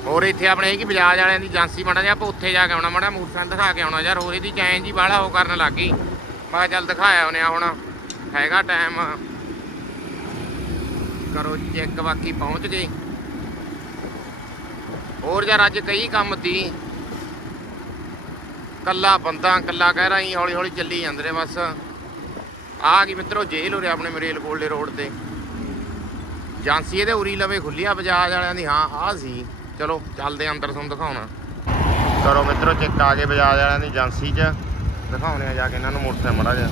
ਹੋਰ ਇੱਥੇ ਆਪਣੇ ਇਹ ਕਿ ਬਜਾਜ ਵਾਲਿਆਂ ਦੀ ਏਜੰਸੀ ਮਾੜਾ ਜਿਹਾ, ਆਪਾਂ ਉੱਥੇ ਜਾ ਕੇ ਆਉਣਾ, ਮਾੜਾ ਮੋਟਰਸਾਈਕਲ ਦਿਖਾ ਕੇ ਆਉਣਾ ਯਾਰ ਹੋਰ ਇਹਦੀ ਚੈਨ ਜੀ ਬਾਹਲਾ ਉਹ ਕਰਨ ਲੱਗ ਗਈ। ਮੈਂ ਕਿਹਾ ਚੱਲ ਦਿਖਾਇਆ ਉਹਨੇ ਹੁਣ, ਹੈਗਾ ਟਾਈਮ ਕਰੋ ਚੈੱਕ ਬਾਕੀ ਪਹੁੰਚ ਗਏ। ਹੋਰ ਯਾਰ ਅੱਜ ਕਈ ਕੰਮ ਤੀ ਕੱਲਾ ਬੰਦਾ, ਕੱਲਾ ਕਹਿ ਰਹੀ ਹੌਲੀ ਹੌਲੀ ਚੱਲੀ ਜਾਂਦੇ ਨੇ ਬਸ। ਆ ਗਈ ਮਿੱਤਰੋ, ਜੇਲ੍ਹ ਹੋ ਰਿਹਾ ਆਪਣੇ ਮਰੇਲ ਕੋਲੇ ਰੋਡ ਤੇ। ਜਾਂਸੀ ਇਹਦੇ ਉਰੀ ਲਵੇ ਖੁੱਲਿਆ ਬਜਾਜ ਵਾਲਿਆਂ ਦੀ, ਹਾਂ ਆ ਸੀ। ਚਲੋ, ਚੱਲਦੇ ਅੰਦਰ ਤੁਹਾਨੂੰ ਦਿਖਾਉਣਾ। ਕਰੋ ਮਿੱਤਰੋ ਚੈੱਕ ਆ ਗਏ ਬਜਾਜ ਵਾਲਿਆਂ ਦੀ ਏਜੰਸੀ 'ਚ। ਦਿਖਾਉਣੇ ਆ ਜਾ ਕੇ ਇਹਨਾਂ ਨੂੰ ਮੋਟਰਸਾਈਕਲ ਮੜਾ ਜਾ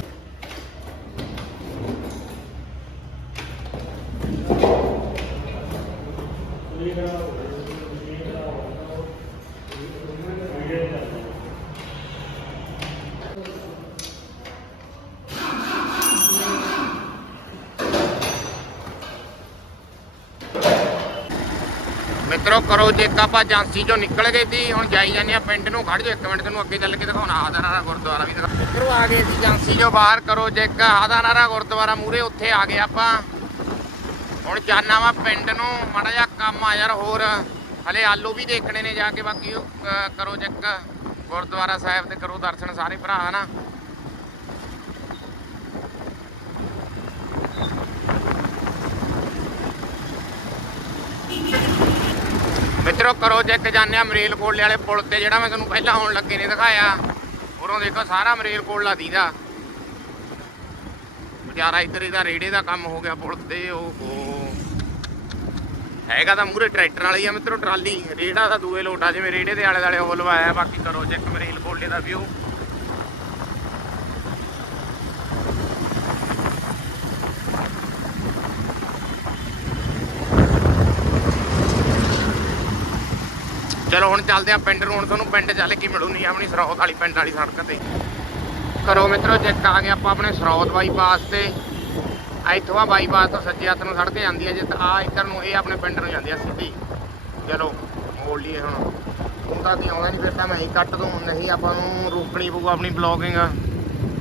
ਮਿੱਤਰੋ, ਕਰੋ ਚੈੱਕ ਆਪਾਂ ਏਜੰਸੀ ਚੋਂ ਨਿਕਲ ਗਏ ਸੀ, ਹੁਣ ਜਾਈ ਜਾਂਦੇ ਆ ਪਿੰਡ ਨੂੰ, ਖੜ ਜਾ ਇੱਕ ਮਿੰਟ, ਤੈਨੂੰ ਅੱਗੇ ਚੱਲ ਕੇ ਦਿਖਾਉਣਾ ਆਦਾਨਾਰਾ ਗੁਰਦੁਆਰਾ ਵੀ ਦਿਖਾ। ਮਿੱਤਰੋ, ਆ ਗਏ ਸੀ ਏਜੰਸੀ ਚੋਂ ਬਾਹਰ, ਕਰੋ ਚੈੱਕ ਆਦਾਨਾਰਾ ਗੁਰਦੁਆਰਾ ਮੂਰੇ ਉੱਥੇ ਆ ਗਏ ਆਪਾਂ। ਹੁਣ ਜਾਣਾ ਵਾ ਪਿੰਡ ਨੂੰ, ਮਾੜਾ ਜਿਹਾ ਕੰਮ ਆ ਯਾਰ, ਹੋਰ। ਹਲੇ ਆਲੂ ਵੀ ਦੇਖਣੇ ਨੇ ਜਾ ਕੇ, ਬਾਕੀ ਕਰੋ ਚੈੱਕ ਗੁਰਦੁਆਰਾ ਸਾਹਿਬ ਦੇ ਕਰੋ ਦਰਸ਼ਨ ਸਾਰੇ ਭਰਾ, ਹਨਾ? ਮਿੱਤਰੋ, ਕਰੋ ਚੈੱਕ ਜਾਂਦੇ ਆ ਮਰੇਲ ਕੋਲੇ ਵਾਲੇ ਪੁਲ ਤੇ, ਜਿਹੜਾ ਮੈਂ ਤੁਹਾਨੂੰ ਪਹਿਲਾਂ ਆਉਣ ਲੱਗੇ ਨੇ ਦਿਖਾਇਆ। ਉਰੋਂ ਦੇਖੋ ਸਾਰਾ ਮਰੇਲ ਕੋਲਾ ਦੀਦਾ। ਵਿਚਾਰਾ ਇੱਧਰ ਇਹਦਾ ਰੇੜੇ ਦਾ ਕੰਮ ਹੋ ਗਿਆ ਪੁਲ ਤੇ, ਓਹੋ। ਹੈਗਾ ਤਾਂ ਮੂਰੇ ਟਰੈਕਟਰ ਵਾਲੀ ਆ ਮਿੱਤਰੋ, ਟਰਾਲੀ। ਰੇੜਾ ਦਾ ਦੂਏ ਲੋਟਾ ਜਿਵੇਂ ਰੇੜੇ ਦੇ ਆਲੇ ਦਾਲੇ ਉਹ ਲਵਾਇਆ, ਬਾਕੀ ਕਰੋ ਚੈੱਕ ਮਰੇਲ ਕੋਲੇ ਦਾ ਵਿਊ ਚਲੋ ਹੁਣ ਚੱਲਦੇ ਆ ਪਿੰਡ ਨੂੰ, ਹੁਣ ਤੁਹਾਨੂੰ ਪਿੰਡ ਚੱਲ ਕੇ ਮਿਲੂਨੀ ਆਪਣੀ ਸਰੌਤ ਵਾਲੀ ਪਿੰਡ ਵਾਲੀ ਸੜਕ ਤੇ। ਕਰੋ ਮਿੱਤਰੋ ਚੈੱਕ ਆ ਗਏ ਆਪਾਂ ਆਪਣੇ ਸਰੌਤ ਬਾਈਪਾਸ ਤੇ। ਇੱਥੋਂ ਆ ਬਾਈਪਾਸ ਤੋਂ ਸੱਜੇ ਹੱਥ ਨੂੰ ਸੜਕ ਜਾਂਦੀ ਹੈ ਜੇ ਆ ਇੱਧਰ ਨੂੰ, ਇਹ ਆਪਣੇ ਪਿੰਡ ਨੂੰ ਜਾਂਦੀ ਆ ਸਿੱਧੀ। ਚਲੋ, ਮੋੜ ਲਈਏ ਹੁਣ। ਹੁਣ ਤਾਂ ਅਸੀਂ ਆਉਣਾ ਨਹੀਂ ਫਿਰ ਤਾਂ ਮੈਂ ਹੀ ਕੱਟ ਦੂੰ ਨਹੀਂ ਆਪਾਂ ਨੂੰ ਰੋਕਣੀ ਪਊ ਆਪਣੀ ਬਲੌਗਿੰਗ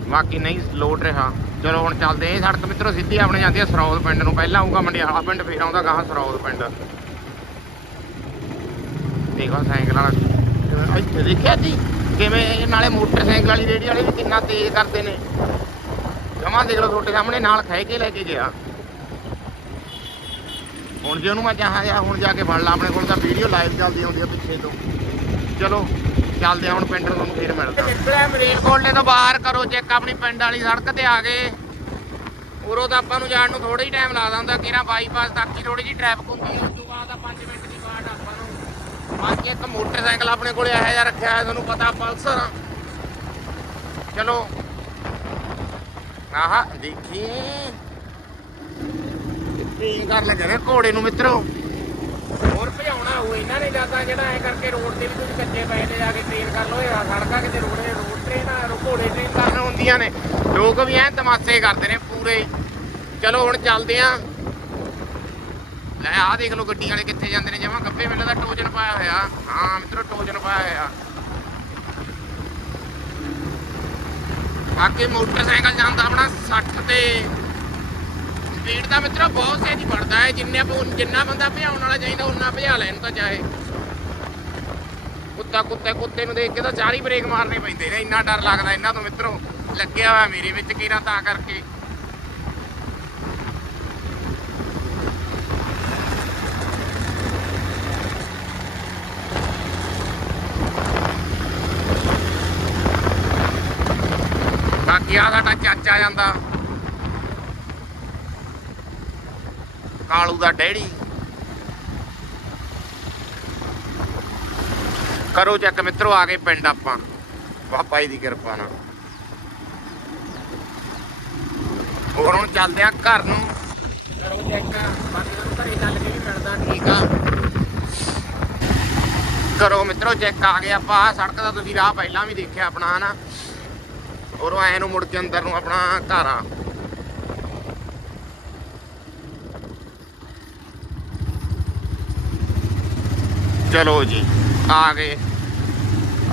ਬਾਕੀ ਨਹੀਂ ਲੋਡ ਰਿਹਾ। ਚਲੋ ਹੁਣ ਚੱਲਦੇ ਇਹ ਸੜਕ ਮਿੱਤਰੋ ਸਿੱਧੀ ਆਪਣੇ ਜਾਂਦੀ ਆ ਸਰੌਤ ਪਿੰਡ ਨੂੰ। ਪਹਿਲਾਂ ਆਊਗਾ ਮੰਡਿਆਲਾ ਪਿੰਡ, ਫਿਰ ਆਉਂਦਾ ਗਾਹਾਂ ਸਰੌਤ ਪਿੰਡ। ਦੇਖੋ ਸਾਈਕਲ ਵਾਲਾ। ਇੱਥੇ ਦੇਖਿਆ ਜੀ, ਕਿਵੇਂ ਇਹ ਨਾਲੇ ਮੋਟਰਸਾਈਕਲ ਵਾਲੀ ਰੇੜੀ ਵਾਲੇ ਵੀ ਕਿੰਨਾ ਤੇਜ਼ ਕਰਦੇ ਨੇ। ਜਮਾ ਦੇਖ ਲਓ ਤੁਹਾਡੇ ਸਾਹਮਣੇ, ਨਾਲ ਖਹਿ ਕੇ ਲੈ ਕੇ ਗਿਆ। ਹੁਣ ਜੇ ਉਹਨੂੰ ਮੈਂ ਚਾਹਾਂ ਜਾਂ ਹੁਣ ਜਾ ਕੇ ਫੜ ਲਾ, ਆਪਣੇ ਕੋਲ ਤਾਂ ਵੀਡੀਓ ਲਾਈਵ ਚੱਲਦੀ ਹੁੰਦੀ ਆ ਪਿੱਛੇ ਤੋਂ। ਚਲੋ, ਚੱਲਦੇ ਆ, ਹੁਣ ਪਿੰਡ ਨੂੰ ਫੇਰ ਮਿਲਦਾ। ਨਿਕਲਿਆ ਮਰੀਨ ਕੋਲੇ ਤੋਂ ਬਾਹਰ ਕਰੋ ਚੈੱਕ ਆਪਣੀ ਪਿੰਡ ਵਾਲੀ ਸੜਕ ਤੇ ਆ ਗਏ ਉਰੋਂ ਤਾਂ ਆਪਾਂ ਨੂੰ ਜਾਣ ਨੂੰ ਥੋੜਾ ਹੀ ਟਾਈਮ ਲੱਗਦਾ ਹੁੰਦਾ ਕਿਰਾ ਬਾਈਪਾਸ ਤੱਕ ਹੀ ਥੋੜੀ ਜਿਹੀ ਟ੍ਰੈਫਿਕ ਹੁੰਦੀ ਹੈ ਉਸ ਤੋਂ ਬਾਅਦ ਆ 5 ਮਿੰਟ ਦੀ ਬਾਅਦ ਆਪਾਂ ਨੂੰ ਬਾਕੀ ਇੱਕ ਮੋਟਰਸਾਈਕਲ ਆਪਣੇ ਕੋਲੇ ਇਹੋ ਜਿਹਾ ਰੱਖਿਆ ਹੈ ਤੁਹਾਨੂੰ ਪਤਾ ਪਲਸਰ ਚਲੋ। ਆਹਾ ਦੇਖੀ ਟ੍ਰੇਨ ਕਰ ਲੱਗੇ ਨੇ ਘੋੜੇ ਨੂੰ ਮਿੱਤਰੋ? ਹੋਰ ਭਜਾਉਣਾ ਹੋਊ, ਇਹਨਾਂ ਨੇ ਜ਼ਿਆਦਾ ਜਿਹੜਾ ਐ ਕਰਕੇ ਰੋਡ ਤੇ ਵੀ ਤੁਸੀਂ ਕੱਚੇ ਪਏ ਤੇ ਜਾ ਕੇ ਟ੍ਰੇਨ ਕਰ ਲਓ, ਇਹ ਸੜਕਾਂ ਕਿਤੇ ਰੋਡ ਰੋਡ ਟ੍ਰੇਨ ਆ ਘੋੜੇ ਟ੍ਰੇਨ ਕਰਨ ਹੁੰਦੀਆਂ ਨੇ। ਲੋਕ ਵੀ ਐ ਤਮਾਸ਼ੇ ਕਰਦੇ ਨੇ ਪੂਰੇ। ਚਲੋ, ਹੁਣ ਚੱਲਦੇ ਆਂ। ਲੈ ਆਹ ਦੇਖ ਲਓ ਗੱਡੀ ਵਾਲੇ ਕਿੱਥੇ ਜਾਂਦੇ ਨੇ, ਜਮਾ ਗੱਬੇ ਵੇਲੇ ਦਾ ਟੋਜਨ ਪਾਇਆ ਹੋਇਆ। ਹਾਂ, ਮਿੱਤਰੋ, ਟੋਜਨ ਪਾਇਆ ਹੋਇਆ। ਅੱਗੇ ਮੋਟਰਸਾਈਕਲ ਜਾਂਦਾ ਆਪਣਾ 60 ਤੇ। ਸਪੀਡ ਦਾ ਮਿੱਤਰੋ ਬਹੁਤ ਤੇਜ਼ ਵੜਦਾ ਹੈ, ਜਿੰਨੇ ਜਿੰਨਾ ਬੰਦਾ ਭਜਾਉਣ ਵਾਲਾ ਚਾਹੀਦਾ ਉਨਾ ਭਜਾ ਲੈਣ ਤਾਂ ਚਾਹੇ। ਕੁੱਤਾ ਕੁੱਤੇ ਕੁੱਤੇ ਨੂੰ ਦੇਖ ਕੇ ਤਾਂ ਚਾਰ ਬ੍ਰੇਕ ਮਾਰਨੇ ਪੈਂਦੇ ਨੇ, ਇੰਨਾ ਡਰ ਲੱਗਦਾ ਇਹਨਾਂ ਤੋਂ ਮਿੱਤਰੋ। ਲੱਗਿਆ ਹੋਇਆ ਮੇਰੇ ਵਿੱਚ ਕੀਰਾ ਤਾਂ ਕਰਕੇ। ਆ ਜਾਂਦਾ। ਕਾਲੂ ਦਾ ਡੈਡੀ। ਕਰੋ ਚੱਕ ਮਿੱਤਰੋ, ਆ ਗਏ ਪਿੰਡ ਆਪਾਂ ਬਾਬਾ ਜੀ ਦੀ ਕਿਰਪਾ ਨਾਲ। ਹੋਰ ਹੁਣ ਚੱਲਦੇ ਆ ਘਰ ਨੂੰ। ਕਰੋ ਚੈੱਕ। ਬਾਕੀ ਤੁਹਾਨੂੰ ਘਰੇ ਚੱਲ ਕੇ ਵੀ ਮਿਲਦਾ, ਠੀਕ ਆ। ਕਰੋ ਮਿੱਤਰੋ, ਚੈੱਕ ਆ ਗਏ ਆਪਾਂ। ਸੜਕ ਦਾ ਤੁਸੀਂ ਰਾਹ ਪਹਿਲਾਂ ਵੀ ਦੇਖਿਆ ਆਪਣਾ, ਹਨਾ? ਔਰ ਐ ਨੂੰ ਮੁੜ ਕੇ ਅੰਦਰ ਨੂੰ ਆਪਣਾ ਘਰ। ਆ ਚਲੋ ਜੀ, ਆ ਗਏ।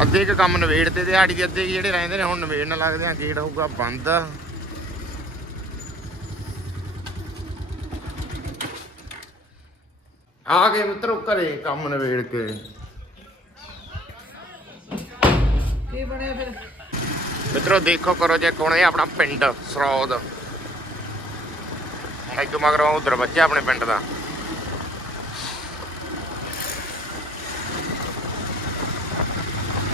ਅੱਧੇ ਕੁ ਕੰਮ ਨਵੇੜ ਤੇ ਦਿਹਾੜੀ ਦੇ ਅੱਧੇ ਜਿਹੜੇ ਰਹਿੰਦੇ ਨੇ, ਹੁਣ ਨਵੇੜਨ ਲੱਗਦੇ ਆ ਗੇਟ ਹੋਊਗਾ ਬੰਦ। ਆ ਗਏ ਮਿੱਤਰੋ, ਘਰੇ ਕੰਮ ਨਵੇੜ ਕੇ।
ਕੀ ਬਣਿਆ ਫਿਰ?
ਮਿੱਤਰੋ ਦੇਖੋ ਕਰੋ ਜੇ ਕੋਣ ਇਹ ਆਪਣਾ ਪਿੰਡ, ਸਰੌਦ। ਇੱਕ ਮਗਰੋਂ ਉਧਰ ਬੱਚਾ ਆਪਣੇ ਪਿੰਡ ਦਾ।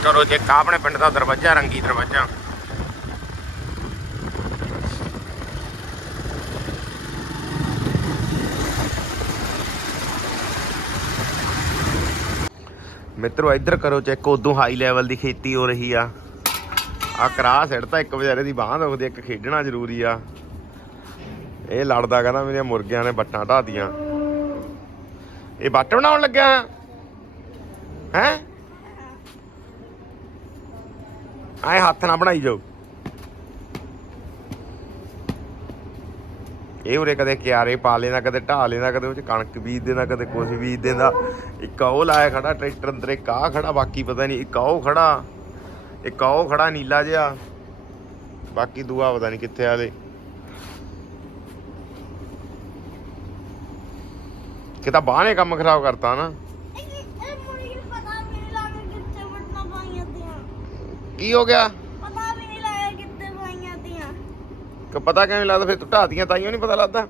ਕਰੋ ਜੇ ਕਾ ਆਪਣੇ ਪਿੰਡ ਦਾ ਦਰਵਾਜ਼ਾ, ਰੰਗੀ ਦਰਵਾਜ਼ਾ। ਮਿੱਤਰੋ ਇੱਧਰ ਕਰੋ ਚੈੱਕ, ਉਦੋਂ ਹਾਈ ਲੈਵਲ ਦੀ ਖੇਤੀ ਹੋ ਰਹੀ ਆ। ਆ ਕਰਾ ਸਿੜਤਾ ਇੱਕ ਵਿਚਾਰੇ ਦੀ ਬਾਹ ਦੁਖਦੀ ਇੱਕ ਖੇਡਣਾ ਜ਼ਰੂਰੀ ਆ। ਇਹ ਲੜਦਾ ਕਹਿੰਦਾ ਮੇਰੀਆਂ ਮੁਰਗੀਆਂ ਨੇ ਬੱਟਾਂ ਢਾਤੀਆਂ ਇਹ ਬੱਟ ਬਣਾਉਣ ਲੱਗਿਆ? ਹੈ? ਆਏ ਹੱਥ ਨਾ ਬਣਾਈ ਜਾਓ। ਇਹ ਉਰੇ ਕਦੇ ਕਿਆਰੇ ਪਾ ਲੈਂਦਾ, ਕਦੇ ਢਾ ਲੈਣਾ ਕਦੇ ਉਹ ਚ ਕਣਕ ਬੀਜ ਦੇਣਾ ਕਦੇ ਕੁਝ ਬੀਜ ਦੇਣਾ ਇੱਕ ਉਹ ਲਾਇਆ ਖੜਾ, ਟਰੈਕਟਰ ਅੰਦਰ ਇੱਕ ਖੜਾ, ਬਾਕੀ ਪਤਾ ਨਹੀਂ ਇੱਕ ਉਹ ਖੜਾ। ਇੱਕ ਉਹ ਖੜਾ ਨੀਲਾ ਜਿਹਾ। ਬਾਕੀ ਦੂਆ ਪਤਾ ਨਹੀਂ ਕਿੱਥੇ ਆਲੇ ਕਿਤਾ ਬਾਹ ਨੇ ਕੰਮ ਖਰਾਬ ਕਰਤਾ ਨਾ। ਕੀ ਹੋ ਗਿਆ?
ਪਤਾ ਵੀ ਨਹੀਂ ਲੱਗਾ ਕਿੱਥੇ ਪਾਈਆਂ ਦੀਆਂ
ਕਿ ਪਤਾ ਕਿਵੇਂ ਲੱਗਦਾ? ਫਿਰ ਤੂੰ ਢਾਤੀਆਂ ਤਾਈਓ ਨਹੀਂ ਪਤਾ ਲੱਗਦਾ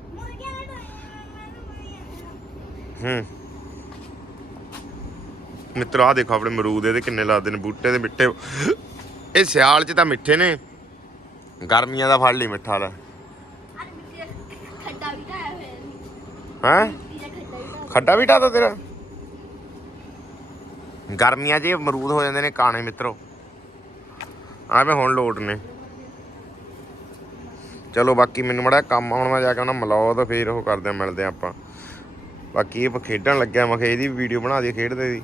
ਹੂੰ। ਮਿੱਤਰੋ ਆ ਦੇਖੋ ਆਪਣੇ ਅਮਰੂਦ ਇਹਦੇ ਕਿੰਨੇ ਲੱਗਦੇ ਨੇ ਬੂਟੇ ਦੇ ਮਿੱਠੇ। ਇਹ ਸਿਆਲ 'ਚ ਤਾਂ ਮਿੱਠੇ ਨੇ। ਗਰਮੀਆਂ ਦਾ ਫਲ ਨਹੀਂ ਮਿੱਠਾ ਲੈ ਹੈ।
ਦਾ ਖੱਡਾ ਵੀ
ਢਾਤਾ ਤੇਰਾ? ਗਰਮੀਆਂ 'ਚ ਇਹ ਅਮਰੂਦ ਹੋ ਜਾਂਦੇ ਨੇ ਕਾਣੇ ਮਿੱਤਰੋ। ਆਵੇਂ ਹੁਣ ਲੋਟ ਨੇ। ਚਲੋ ਬਾਕੀ ਮੈਨੂੰ ਮੜਾ ਕੰਮ ਆਉਣ ਮੈਂ ਜਾ ਕੇ ਉਹਨਾਂ ਮਿਲਾਓ ਤਾਂ ਫੇਰ ਉਹ ਕਰਦੇ ਆ ਮਿਲਦੇ ਆਪਾਂ। ਬਾਕੀ ਇਹ ਖੇਡਣ ਲੱਗਿਆ ਮੈਂ ਕਿਹਾ ਇਹਦੀ ਵੀਡੀਓ ਬਣਾ ਦਈਏ ਖੇਡਦੇ ਦੀ।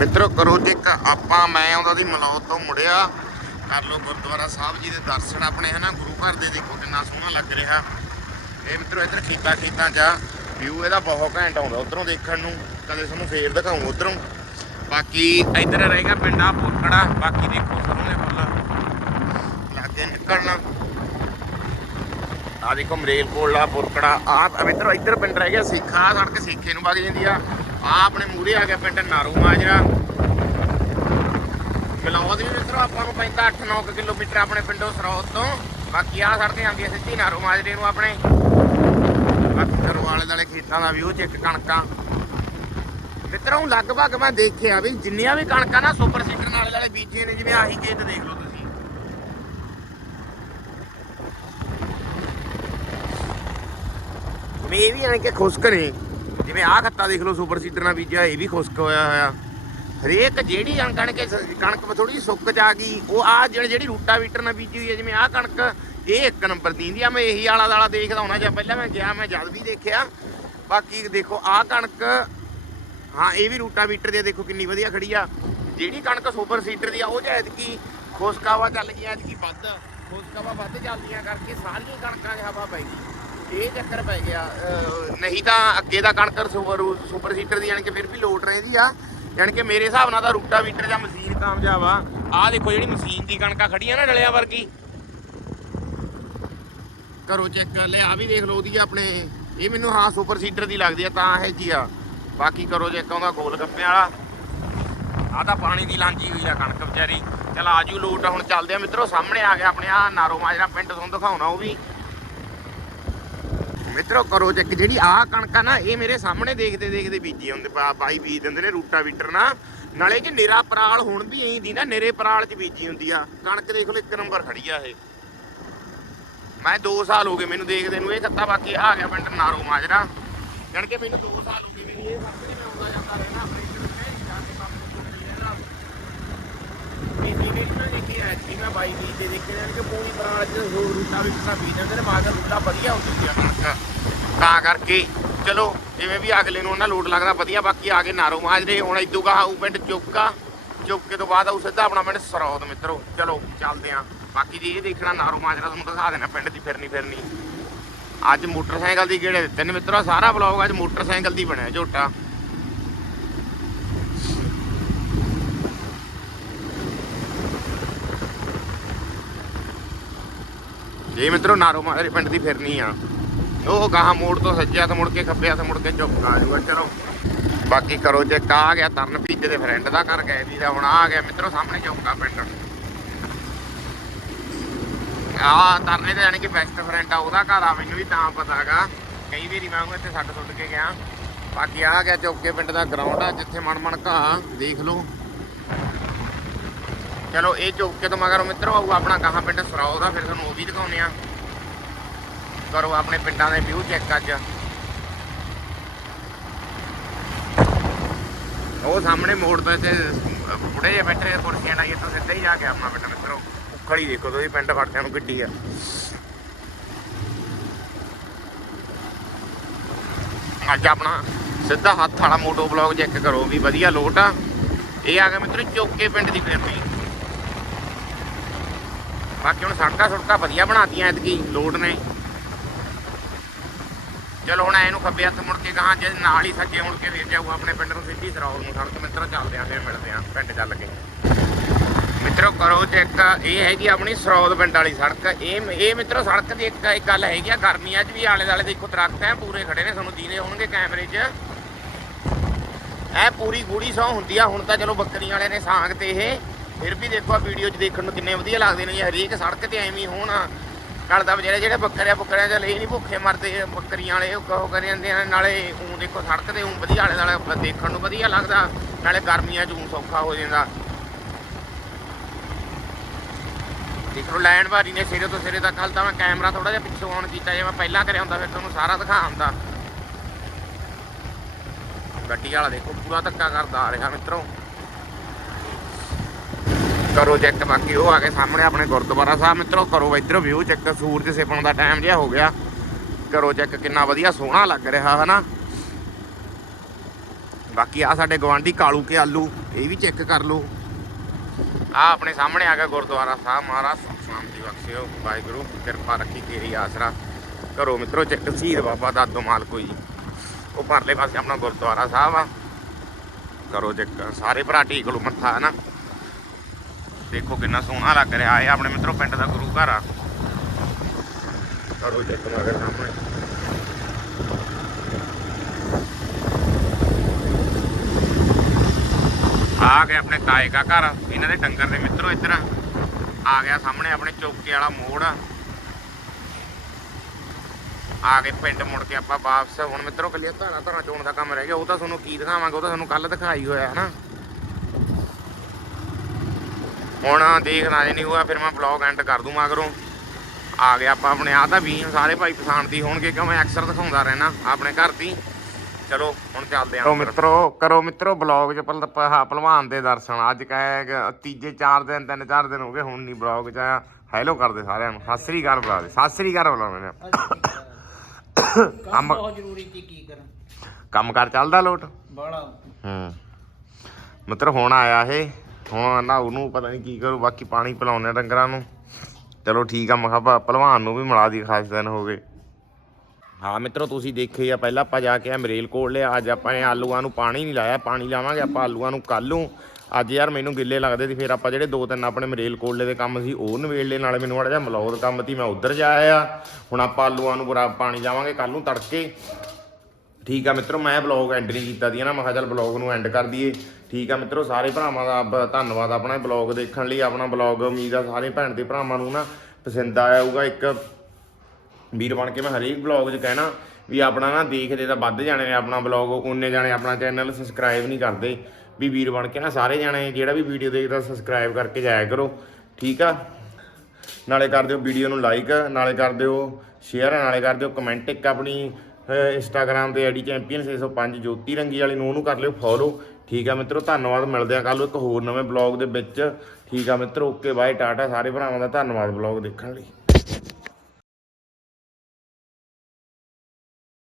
ਮਿੱਤਰੋ, ਕਰੋ ਜੇ ਆਪਾਂ, ਮੈਂ ਆਉਂਦਾ ਦੀ ਮਲੌਦ ਤੋਂ ਮੁੜਿਆ। ਕਰ ਲਓ ਗੁਰਦੁਆਰਾ ਸਾਹਿਬ ਜੀ ਦੇ ਦਰਸ਼ਨ ਆਪਣੇ, ਹਨਾ? ਗੁਰੂ ਘਰ ਦੇ ਦੇਖੋ ਕਿੰਨਾ ਸੋਹਣਾ ਲੱਗ ਰਿਹਾ। ਇਹ ਮਿੱਤਰੋ, ਇੱਧਰ ਖੇਤਾਂ ਖੇਤਾਂ ਜਾ। ਵਿਊ ਇਹਦਾ ਬਹੁਤ ਘੈਂਟ ਆਉਂਦਾ ਉਧਰੋਂ ਦੇਖਣ ਨੂੰ। ਕਦੇ ਤੁਹਾਨੂੰ ਫੇਰ ਦਿਖਾਉਂ ਉਧਰੋਂ। ਬਾਕੀ ਇੱਧਰ ਰਹੇਗਾ ਪਿੰਡਾ ਪੁਰਕੜਾ ਬਾਕੀ ਦੇਖੋ ਸਰੋਂ ਦੇ ਫੁੱਲ ਲਾਗੇ ਨਿਕਲਣਾ। ਆ ਦੇਖੋ ਮਰੇਲ ਕੋਲਾ ਪੁਰਕੜਾ ਆ ਮਿੱਤਰੋ ਇੱਧਰ ਪਿੰਡ ਰਹਿ ਗਿਆ ਸੇਖਾ ਸੜਕ ਸੇਖੇ ਨੂੰ ਵਗ ਜਾਂਦੀ ਆ। ਆ ਆਪਣੇ ਮੂਰੇ ਆ ਗਿਆ ਪਿੰਡ ਨਾਰੂ ਮਾਜਰਾ। ਮਲੌਦ ਵੀ ਮਿੱਤਰੋ ਆਪਾਂ ਨੂੰ ਪੈਂਦਾ 8-9 ਕਿਲੋਮੀਟਰ ਆਪਣੇ ਪਿੰਡੋਂ ਸਰੋਤ ਤੋਂ। ਬਾਕੀ ਆ ਸੜਕ ਜਾਂਦੀ ਆ ਸਿੱਧੀ ਨਾਰੂ ਮਾਜਰੇ ਨੂੰ ਆਪਣੇ। ਬਾਕੀ ਘਰੋਂ ਆਲੇ ਦੁਆਲੇ ਖੇਤਾਂ ਦਾ ਵਿਊ ਚੈੱਕ ਕਣਕਾਂ। ਮਿੱਤਰੋਂ ਲਗਭਗ ਮੈਂ ਦੇਖਿਆ ਵੀ ਜਿੰਨੀਆਂ ਵੀ ਕਣਕਾਂ ਨਾ ਸੁਪਰ ਸੀਡਰ ਨਾਲੇ ਵਾਲੇ ਬੀਜੇ ਨੇ, ਜਿਵੇਂ ਆਹੀ ਖੇਤ ਦੇਖ ਲਓ ਤੁਸੀਂ ਇਹ ਵੀ ਯਾਨੀ ਕਿ ਖੁਸ਼ਕ ਨੇ। ਜਿਵੇਂ ਆਹ ਖੱਤਾ ਦੇਖ ਲਓ, ਸੁਪਰ ਸੀਡਰ ਨਾਲ ਬੀਜਿਆ, ਇਹ ਵੀ ਖੁਸ਼ਕ ਹੋਇਆ ਹੋਇਆ। ਹਰੇਕ ਜਿਹੜੀ ਕਣ- ਕਣਕ ਸ- ਕਣਕ ਥੋੜੀ ਸੁੱਕ ਜਾ ਗਈ, ਉਹ ਆ ਜਿਹੜੀ ਜਿਹੜੀ ਰੂਟਾ ਵੀਟਰ ਨਾਲ ਬੀਜੀ ਹੋਈ ਹੈ, ਜਿਵੇਂ ਆਹ ਕਣਕ, ਇਹ ਇੱਕ ਨੰਬਰ ਦੀ ਆ। ਮੈਂ ਇਹੀ ਆਲਾ ਦਾਲਾ ਦੇਖਦਾ ਹੁਣਾ, ਜਾਂ ਪਹਿਲਾਂ ਮੈਂ ਗਿਆ, ਮੈਂ ਜਦ ਵੀ ਦੇਖਿਆ। ਬਾਕੀ ਦੇਖੋ, ਆਹ ਕਣਕ, ਹਾਂ, ਇਹ ਵੀ ਰੂਟਾ ਵੀਟਰ ਦੀ ਦੇਖੋ ਕਿੰਨੀ ਵਧੀਆ ਖੜੀ ਆ। ਜਿਹੜੀ ਕਣਕ ਸੁਪਰ ਸੀਟਰ ਦੀ ਆ, ਉਹ ਜੈਦ ਕੀ ਖੁਸ਼ਕਾਵਾ ਚੱਲ ਗਈ, ਐਤਕੀ ਵੱਧ ਖੁਸ਼ਕਾਵਾ ਵੱਧ ਚੱਲਦੀਆਂ ਕਰਕੇ ਸਾਰੀਆਂ ਕਣਕਾਂ 'ਚ ਹਵਾ ਪੈ ਗਈ। ਇਹ ਚੱਕਰ ਪੈ ਗਿਆ ਨਹੀਂ ਤਾਂ ਅੱਗੇ ਦਾ ਕਣਕ ਸੁਪਰ ਸੁਪਰ ਸੀਡਰ ਦੀ ਯਾਨੀ ਕਿ ਫਿਰ ਵੀ ਲੋਟ ਰਹਿੰਦੀ ਆ। ਯਾਨੀ ਕਿ ਮੇਰੇ ਹਿਸਾਬ ਨਾਲ ਤਾਂ ਰੂਟਾ ਵੀਟਰ ਜਾਂ ਮਸ਼ੀਨ ਕਾਮਯਾਬ ਆ। ਆਹ ਦੇਖੋ ਜਿਹੜੀ ਮਸ਼ੀਨ ਦੀ ਕਣਕਾਂ ਆ ਨਾ ਡਲਿਆਂ ਵਰਗੀ। ਕਰੋ ਚੈੱਕ ਕਰ ਲਿਆ ਆ ਵੀ ਦੇਖ ਲਓ ਉਹਦੀ ਆਪਣੇ, ਇਹ ਮੈਨੂੰ ਹਾਂ ਸੁਪਰ ਸੀਡਰ ਦੀ ਲੱਗਦੀ ਆ, ਤਾਂ ਇਹ ਜੀ ਆ। ਬਾਕੀ ਕਰੋ ਚੈੱਕ ਆਉਂਦਾ ਗੋਲ ਗੱਪਿਆਂ ਵਾਲਾ। ਆ ਤਾਂ ਪਾਣੀ ਦੀ ਲਾਂਜੀ ਹੋਈ ਆ ਕਣਕ ਵਿਚਾਰੀ। ਚਲ ਆਜੂ ਲੋਟ, ਹੁਣ ਚੱਲਦੇ ਆ ਮਿੱਤਰੋ, ਸਾਹਮਣੇ ਆ ਗਿਆ ਆਪਣੇ ਆ ਨਾਰੋ ਮਾਜਰਾ ਪਿੰਡ ਤੁਹਾਨੂੰ ਦਿਖਾਉਣਾ, ਉਹ ਵੀ ਮਿੱਤਰੋ ਕਰੋ ਚੈੱਕ ਜਿਹੜੀ ਆ ਕਣਕ ਨਾ, ਇਹ ਮੇਰੇ ਸਾਹਮਣੇ ਦੇਖਦੇ ਦੇਖਦੇ ਬੀਜੀ ਹੁੰਦੇ ਬਾਈ ਬੀਜ ਦਿੰਦੇ ਨੇ ਰੂਟਾ ਵੀਟਰ ਨਾਲ ਨਾਲੇ ਕਿ ਨਿਰਾ ਪਰਾਲ ਹੁਣ ਵੀ ਐਂ ਦੀ ਨਾ, ਨਿਰੇ ਪਰਾਲ ਚ ਬੀਜੀ ਹੁੰਦੀ ਆ। ਕਣਕ ਦੇਖ ਲਓ, ਇੱਕ ਨੰਬਰ ਖੜੀ ਆ ਇਹ। ਮੈਂ 2 ਸਾਲ ਹੋ ਗਏ ਮੈਨੂੰ ਦੇਖਦੇ ਨੂੰ, ਇਹ ਖੱਤਾ ਬਾਕੀ ਆ ਗਿਆ ਪਿੰਡ ਨਾਰੋ ਮਾਜਰਾ। ਜਾਣ ਕੇ ਮੈਨੂੰ 2 ਸਾਲ ਹੋ ਗਏ ਮੇਰੀ ਇਹ ਸਭ ਤੇ ਆਉਂਦਾ ਜਾਂਦਾ ਰਹਿਣਾ, ਆਪਣੇ ਤੇ ਜਾ ਕੇ ਕੰਮ ਕੁੰਮ ਇਹ ਜਿਹੜੇ ਨਾ ਦੇਖੀ ਐਸੀ ਬਾਈ ਦੀ ਤੇ ਦੇਖੇ ਨੇ ਕਿ ਪੂਰੀ ਪਰਾਲ ਚ ਹੋਰ ਰੂਟਾ ਵੀ ਕਿਸਾ ਬੀਜ ਦਿੰਦੇ ਨੇ ਬਾਅਦ ਰੂਟਾ ਵਧੀਆ ਹੋ ਚੁੱਕਿਆ। ਕਣਕ ਤਾਂ ਕਰਕੇ ਚਲੋ, ਜਿਵੇਂ ਵੀ ਅਗਲੇ ਨੂੰ ਉਹਨਾਂ ਲੋਡ ਲੱਗਦਾ, ਵਧੀਆ, ਬਾਕੀ ਆ ਕੇ ਨਾਰੋ ਮਾਜਰੇ ਹੁਣ ਇਦੋਂ ਕਹਾ ਪਿੰਡ ਚੁੱਕਾ। ਚੁੱਕੇ ਤੋਂ ਬਾਅਦ ਉਹ ਸਿੱਧਾ ਆਪਣਾ ਪਿੰਡ ਸਰੌਦ, ਮਿੱਤਰੋ। ਚਲੋ, ਚੱਲਦੇ ਆਂ। ਬਾਕੀ ਜੀ, ਇਹ ਦੇਖਣਾ ਨਾਰੋ ਮਾਜਰਾ ਤੁਹਾਨੂੰ ਦਿਖਾ ਦੇਣਾ ਪਿੰਡ ਦੀ ਫਿਰਨੀ ਫਿਰਨੀ। ਅੱਜ ਮੋਟਰਸਾਈਕਲ ਦੀ ਗੇੜੇ ਦਿੱਤੇ ਨੇ, ਮਿੱਤਰੋ ਸਾਰਾ ਬਲੌਗ ਅੱਜ ਮੋਟਰਸਾਈਕਲ ਦੀ ਬਣਿਆ ਝੋਟਾ। ਇਹ ਮਿੱਤਰੋ ਨਾਰੋ ਮਾਜਰੇ ਪਿੰਡ ਦੀ ਫਿਰਨੀ ਆ, ਉਹ ਗਾਹਾਂ ਮੋੜ ਤੋਂ ਸੱਜਿਆ ਤੇ ਮੁੜ ਕੇ ਖੱਬਿਆ ਤੇ ਮੁੜ ਕੇ ਚੁੱਕ ਆ ਜਾਊਗਾ, ਚਲੋ। ਬਾਕੀ ਕਰੋ ਜੇ ਆ ਗਿਆ, ਤਰਨ ਪੀਜੇ ਦੇ ਫਰੈਂਡ ਦਾ ਘਰ ਗਏ ਵੀ ਦਾ ਹੁਣ ਆ ਗਿਆ, ਮਿੱਤਰੋ ਸਾਹਮਣੇ ਚੌਕਾ ਪਿੰਡ। ਆ ਤਰਨੇ ਤੇ ਜਾਣੀ ਕਿ ਬੈਸਟ ਫਰੈਂਡ ਆ, ਉਹਦਾ ਘਰ ਆ, ਮੈਨੂੰ ਵੀ ਤਾਂ ਪਤਾਗਾ। ਕਈ ਵਾਰੀ ਮੈਂ ਉਹਨੂੰ ਇੱਥੇ ਛੱਡ ਸੁੱਟ ਕੇ ਗਿਆ। ਬਾਕੀ ਆ ਗਿਆ ਚੌਕੇ ਪਿੰਡ ਦਾ ਗਰਾਊਂਡ ਆ, ਜਿੱਥੇ ਮਣ ਮਣ ਘਾਹ, ਦੇਖ ਲਓ। ਚਲੋ ਇਹ ਚੌਕੇ ਤੋਂ ਮਗਰ ਮਿੱਤਰੋ ਆਊ ਆਪਣਾ ਗਾਹਾਂ ਪਿੰਡ ਸਰਾਉ ਦਾ, ਫਿਰ ਤੁਹਾਨੂੰ ਉਹ ਵੀ ਦਿਖਾਉਂਦੇ ਆ ਕਰੋ ਆਪਣੇ ਪਿੰਡਾਂ ਦੇ ਵਿਊ ਚੈੱਕ ਅੱਜ। ਉਹ ਸਾਹਮਣੇ ਮੋੜ ਤੇ ਤੇ ਬੁੜੇ ਜਿਹੇ ਬੈਠੇ ਕੁਰਸੀਆਂ ਨਾਲ, ਇੱਥੋਂ ਸਿੱਧਾ ਹੀ ਜਾ ਕੇ ਆਪਣਾ ਪਿੰਡ ਮਿੱਤਰੋ। ਉਖੜੀ ਦੇਖੋ ਤੁਸੀਂ, ਪਿੰਡ ਫੜਦਿਆਂ ਨੂੰ ਗੱਡੀ ਆ। ਅੱਜ ਆਪਣਾ ਸਿੱਧਾ ਹੱਥ ਵਾਲਾ ਮੋਟੋ ਬਲੌਗ ਚੈੱਕ ਕਰੋ, ਵੀ ਵਧੀਆ ਲੋਟ ਆ। ਇਹ ਆ ਗਿਆ ਮਿੱਤਰੋ, ਚੋਕੇ ਪਿੰਡ ਦੀ ਫੇਮੀ ਬਾਕੀ ਹੁਣ ਸੜਕਾਂ ਸੁੜਕਾਂ ਵਧੀਆ ਬਣਾਤੀਆਂ ਐਤਕੀ ਲੋਡ ਨੇ। ਚਲੋ ਹੁਣ ਇਹਨੂੰ ਖੱਬੇ ਹੱਥ ਮੁੜ ਕੇ ਗਾਹਾਂ, ਜੇ ਨਾਲ ਹੀ ਸੱਜੇ ਮੁੜ ਕੇ ਫੇਰ ਜਾਊ ਆਪਣੇ ਪਿੰਡ ਨੂੰ ਸਿੱਧੀ ਸਰੌਲ ਨੂੰ, ਸੜਕ ਮਿੱਤਰੋ ਚੱਲਦੇ ਆਂ, ਫੇਰ ਮਿਲਦੇ ਆਂ, ਪਿੰਡ ਚੱਲ ਕੇ। ਮਿੱਤਰੋ, ਕਰੋ ਚੈੱਕ, ਇਹ ਹੈਗੀ ਆਪਣੀ ਸਰੌਦ ਪਿੰਡ ਵਾਲੀ ਸੜਕ। ਇਹ ਇਹ ਮਿੱਤਰੋ, ਸੜਕ ਦੀ ਇੱਕ ਇੱਕ ਗੱਲ ਹੈਗੀ ਆ ਗਰਮੀਆਂ 'ਚ ਵੀ ਆਲੇ ਦਾਲੇ ਦੇਖੋ ਦਰਖਤ ਐ, ਪੂਰੇ ਖੜੇ ਨੇ, ਤੁਹਾਨੂੰ ਦੀਨੇ ਹੋਣਗੇ ਕੈਮਰੇ 'ਚ। ਐ ਪੂਰੀ ਗੂੜੀ ਸੌ ਹੁੰਦੀ ਆ, ਹੁਣ ਤਾਂ ਚਲੋ ਬੱਕਰੀਆਂ ਵਾਲੇ ਨੇ ਸਾਂਗ ਤੇ ਇਹ। ਫਿਰ ਵੀ ਦੇਖੋ ਆ ਵੀਡੀਓ 'ਚ ਦੇਖਣ ਨੂੰ ਕਿੰਨੇ ਵਧੀਆ ਲੱਗਦੇ ਨੇ ਜੀ, ਹਰੇਕ ਸੜਕ ਤੇ ਐਵੇਂ ਹੀ ਹੋਣ। ਕੱਲਦਾ ਵਿਚਾਰੇ ਜਿਹੜੇ ਬੱਕਰੇ ਬੱਕਰਿਆਂ ਚ ਲਈ ਨਹੀਂ ਭੁੱਖੇ ਮਰਦੇ, ਬੱਕਰੀਆਂ ਵਾਲੇ ਉਹ ਕਹੋ ਕਰੀ ਜਾਂਦੇ ਆ, ਨਾਲੇ ਉਹ ਦੇਖੋ ਸੜਕ ਤੇ ਉਹ ਵਧੀਆ ਆਲੇ ਨਾਲੇ ਦੇਖਣ ਨੂੰ ਵਧੀਆ ਲੱਗਦਾ, ਨਾਲੇ ਗਰਮੀਆਂ ਚ ਊਂ ਸੌਖਾ ਹੋ ਜਾਂਦਾ। ਦੇਖੋ ਲਾਈਨ ਭਾਰੀ ਨੇ, ਸਿਰੇ ਤੋਂ ਸਿਰੇ ਤੱਕ, ਹਲ ਤਾਂ ਮੈਂ ਕੈਮਰਾ ਥੋੜਾ ਜਿਹਾ ਪਿੱਛੋਂ ਆਨ ਕੀਤਾ, ਜੇ ਮੈਂ ਪਹਿਲਾਂ ਕਰਿਆ ਹੁੰਦਾ ਫਿਰ ਤੁਹਾਨੂੰ ਸਾਰਾ ਦਿਖਾ ਹੁੰਦਾ ਗੱਡੀ ਵਾਲਾ ਦੇਖੋ, ਪੂਰਾ ਧੱਕਾ ਕਰਦਾ ਆ ਰਿਹਾ ਮਿੱਤਰੋ। ਕਰੋ ਚੈੱਕ ਬਾਕੀ ਉਹ ਆ ਕੇ ਸਾਹਮਣੇ ਆਪਣੇ ਗੁਰਦੁਆਰਾ ਸਾਹਿਬ ਮਿੱਤਰੋ, ਕਰੋ ਇਧਰੋਂ ਵਿਊ ਚੈੱਕ ਸੂਰਜ ਸਿਪਣ ਦਾ ਟਾਈਮ ਜਿਹਾ ਹੋ ਗਿਆ। ਕਰੋ ਚੈੱਕ ਕਿੰਨਾ ਵਧੀਆ ਸੋਹਣਾ ਲੱਗ ਰਿਹਾ, ਹਨਾ? ਬਾਕੀ ਆ ਸਾਡੇ ਗਵਾਂਢੀ ਕਾਲੂ ਕੇ ਆਲੂ, ਇਹ ਵੀ ਚੈੱਕ ਕਰ ਲਓ। ਆ ਆਪਣੇ ਸਾਹਮਣੇ ਆ ਗਿਆ ਗੁਰਦੁਆਰਾ ਸਾਹਿਬ, ਮਹਾਰਾਜ ਸੁਖ ਸ਼ਾਂਤੀ ਬਖਸ਼ਿਓ, ਵਾਹਿਗੁਰੂ, ਕਿਰਪਾ ਰੱਖੀ ਤੇਰੀ ਆਸਰਾ। ਕਰੋ ਮਿੱਤਰੋ ਚੈੱਕ ਸ਼ਹੀਦ ਬਾਬਾ ਦਾਦੋ ਮਾਲਕੋ ਜੀ ਉਹ ਪਰਲੇ ਪਾਸੇ ਆਪਣਾ ਗੁਰਦੁਆਰਾ ਸਾਹਿਬ ਆ। ਕਰੋ ਚੈੱਕ ਸਾਰੇ ਭਰਾ ਟੇਕ ਲਓ ਮੱਥਾ, ਹਨਾ? ਦੇਖੋ ਕਿੰਨਾ ਸੋਹਣਾ ਲੱਗ ਰਿਹਾ। ਹੈ ਆਪਣੇ ਮਿੱਤਰੋ ਪਿੰਡ ਦਾ ਗੁਰੂ ਘਰ ਆ। ਕਰੋ ਚੈੱਕ ਮਗਰ ਸਾਹਮਣੇ। ਆ ਗਿਆ ਆਪਣੇ ਤਾਏ ਦਾ ਘਰ। ਇਹਨਾਂ ਦੇ ਡੰਗਰ ਦੇ ਮਿੱਤਰੋ ਇੱਧਰ। ਆ ਗਿਆ ਸਾਹਮਣੇ ਆਪਣੇ ਚੌਕੇ ਵਾਲਾ ਮੋੜ। ਆ ਆ ਕੇ ਪਿੰਡ ਮੁੜ ਕੇ ਆਪਾਂ ਵਾਪਸ। ਹੁਣ ਮਿੱਤਰੋ ਕੱਲੀਆਂ ਧਾਰਾਂ ਧਾਰਾਂ ਚੋਣ ਦਾ ਕੰਮ ਰਹਿ ਗਿਆ। ਉਹ ਤਾਂ ਤੁਹਾਨੂੰ ਕੀ ਦਿਖਾਵਾਂਗੇ? ਉਹ ਤਾਂ ਤੁਹਾਨੂੰ ਕੱਲ ਦਿਖਾਈ ਹੋਇਆ ਹਨਾ? ਹੁਣ ਦੇਖਣਾ ਜੇ ਨਹੀਂ ਹੋਇਆ ਫਿਰ ਮੈਂ ਬਲੌਗ ਐਂਡ ਕਰ ਦੂੰ ਮਗਰੋਂ। ਆ ਗਿਆ ਆਪਾਂ ਆਪਣੇ ਆ ਤਾਂ ਵੀ ਸਾਰੇ ਭਾਈ ਪਛਾਣਦੀ ਹੋਣਗੇ ਕਿ ਮੈਂ ਅਕਸਰ ਦਿਖਾਉਂਦਾ ਰਹਿਣਾ ਆਪਣੇ ਘਰ ਦੀ। ਚਲੋ ਹੁਣ ਚੱਲਦੇ ਆਂ। ਮਿੱਤਰੋ ਕਰੋ ਮਿੱਤਰੋ ਬਲੌਗ 'ਚ ਹਾਂ ਭਲਵਾਨ ਦੇ ਦਰਸ਼ਨ। ਅੱਜ ਕਹੇ ਤੀਜੇ ਚਾਰ ਦਿਨ ਤਿੰਨ ਚਾਰ ਦਿਨ ਹੋ ਗਏ ਹੁਣ ਨਹੀਂ ਬਲੌਗ 'ਚ ਆਇਆ। ਹੈਲੋ ਕਰਦੇ ਸਾਰਿਆਂ ਨੂੰ। ਸਤਿ ਸ੍ਰੀ ਅਕਾਲ ਬੁਲਾ ਦੇ ਸਤਿ ਸ੍ਰੀ ਅਕਾਲ ਬੁਲਾ ਮੈਨੇ
ਕੰਮ ਬਹੁਤ ਜ਼ਰੂਰੀ ਸੀ ਕੀ ਕਰਾਂ।
ਕੰਮ ਕਰ ਚੱਲਦਾ ਲੋਟ?
ਬੜਾ
ਹੂੰ। ਮਿੱਤਰ ਹੁਣ ਆਇਆ ਇਹ। ਹੁਣ ਨਾ ਉਹਨੂੰ ਪਤਾ ਨਹੀਂ ਕੀ ਕਰੂ, ਬਾਕੀ ਪਾਣੀ ਪਿਲਾਉਣੇ ਡੰਗਰਾਂ ਨੂੰ। ਚਲੋ ਠੀਕ ਆ, ਮੈਂ ਕਿਹਾ ਭਲਵਾਨ ਨੂੰ ਵੀ ਮਿਲਾ ਦੀ, ਖਾਸ ਦਿਨ ਹੋ ਗਏ। ਹਾਂ ਮਿੱਤਰੋ, ਤੁਸੀਂ ਦੇਖੇ ਆ, ਪਹਿਲਾਂ ਆਪਾਂ ਜਾ ਕੇ ਮਰੇਲ ਕੋਲ ਲਿਆ, ਅੱਜ ਆਪਾਂ ਨੇ ਆਲੂਆਂ ਨੂੰ ਪਾਣੀ ਨਹੀਂ ਲਾਇਆ, ਪਾਣੀ ਲਾਵਾਂਗੇ ਆਪਾਂ ਆਲੂਆਂ ਨੂੰ ਕੱਲ੍ਹ ਨੂੰ। ਅੱਜ ਯਾਰ ਮੈਨੂੰ ਗਿੱਲੇ ਲੱਗਦੇ ਸੀ, ਫਿਰ ਆਪਾਂ ਜਿਹੜੇ ਦੋ ਤਿੰਨ ਆਪਣੇ ਮਰੇਲ ਕੋਲੇ ਦੇ ਕੰਮ ਸੀ, ਉਹ ਨਵੇੜ ਲਏ, ਨਾਲੇ ਮੈਨੂੰ ਮਾੜਾ ਜਿਹਾ ਮਲੌਦ ਕੰਮ ਸੀ, ਮੈਂ ਉੱਧਰ ਜਾ ਆਇਆ। ਹੁਣ ਆਪਾਂ ਆਲੂਆਂ ਨੂੰ ਬਰਾ, ਪਾਣੀ ਲਾਵਾਂਗੇ ਕੱਲ੍ਹ ਨੂੰ ਤੜਕੇ। ਠੀਕ ਆ ਮਿੱਤਰੋ, ਮੈਂ ਬਲੌਗ ਐਂਡ ਨਹੀਂ ਕੀਤਾ ਦੀ ਨਾ, ਮੈਂ ਕਿਹਾ ਚੱਲ ਬਲੌਗ ਨੂੰ ਐਂਡ ਕਰ ਦਈਏ। ਠੀਕ ਆ ਮਿੱਤਰੋ, ਸਾਰੇ ਭਰਾਵਾਂ ਦਾ ਧੰਨਵਾਦ ਆਪਣਾ ਬਲੌਗ ਦੇਖਣ ਲਈ, ਆਪਣਾ ਬਲੌਗ ਉਮੀਦ ਆ ਸਾਰੇ ਭੈਣ ਤੇ ਭਰਾਵਾਂ ਨੂੰ ਨਾ ਪਸੰਦ ਆਇਆ ਹੋਊਗਾ ਇੱਕ ਵੀਰ ਬਣ ਕੇ ਮੈਂ ਹਰੇਕ ਬਲੌਗ 'ਚ ਕਹਿਣਾ ਵੀ ਆਪਣਾ ਨਾ ਦੇਖਦੇ ਤਾਂ ਵੱਧ ਜਾਣੇ ਨੇ ਆਪਣਾ ਬਲੌਗ ਉਹਨੇ ਜਾਣੇ ਆਪਣਾ ਚੈਨਲ ਸਬਸਕ੍ਰਾਈਬ ਨਹੀਂ ਕਰਦੇ। ਵੀ ਵੀਰ ਬਣ ਕੇ ਨਾ ਸਾਰੇ ਜਾਣੇ, ਜਿਹੜਾ ਵੀ ਵੀਡੀਓ ਦੇਖਦਾ ਸਬਸਕ੍ਰਾਈਬ ਕਰਕੇ ਜਾਇਆ ਕਰੋ, ਠੀਕ ਆ? ਨਾਲੇ ਕਰ ਦਿਓ ਵੀਡੀਓ ਨੂੰ ਲਾਈਕ ਨਾਲੇ ਕਰ ਦਿਓ ਸ਼ੇਅਰ ਨਾਲੇ ਕਰ ਦਿਓ ਕਮੈਂਟ ਇੱਕ ਆਪਣੀ ਇੰਸਟਾਗ੍ਰam ਤੇ ਆਈਡੀ ਚੈਂਪੀਅਨ 605 ਜੋਤੀ ਰੰਗੀ ਵਾਲੀ ਨੂੰ ਉਹਨੂੰ ਕਰ ਲਿਓ ਫੋਲੋ ਠੀਕ ਆ ਮਿੱਤਰੋ, ਧੰਨਵਾਦ, ਮਿਲਦੇ ਆ ਕੱਲ ਇੱਕ ਹੋਰ ਨਵੇਂ ਬਲੌਗ ਦੇ ਵਿੱਚ। ਠੀਕ ਆ ਮਿੱਤਰੋ, ਓਕੇ, ਬਾਏ, ਟਾਟਾ, ਸਾਰੇ ਭਰਾਵਾਂ ਦਾ ਧੰਨਵਾਦ ਬਲੌਗ ਦੇਖਣ ਲਈ।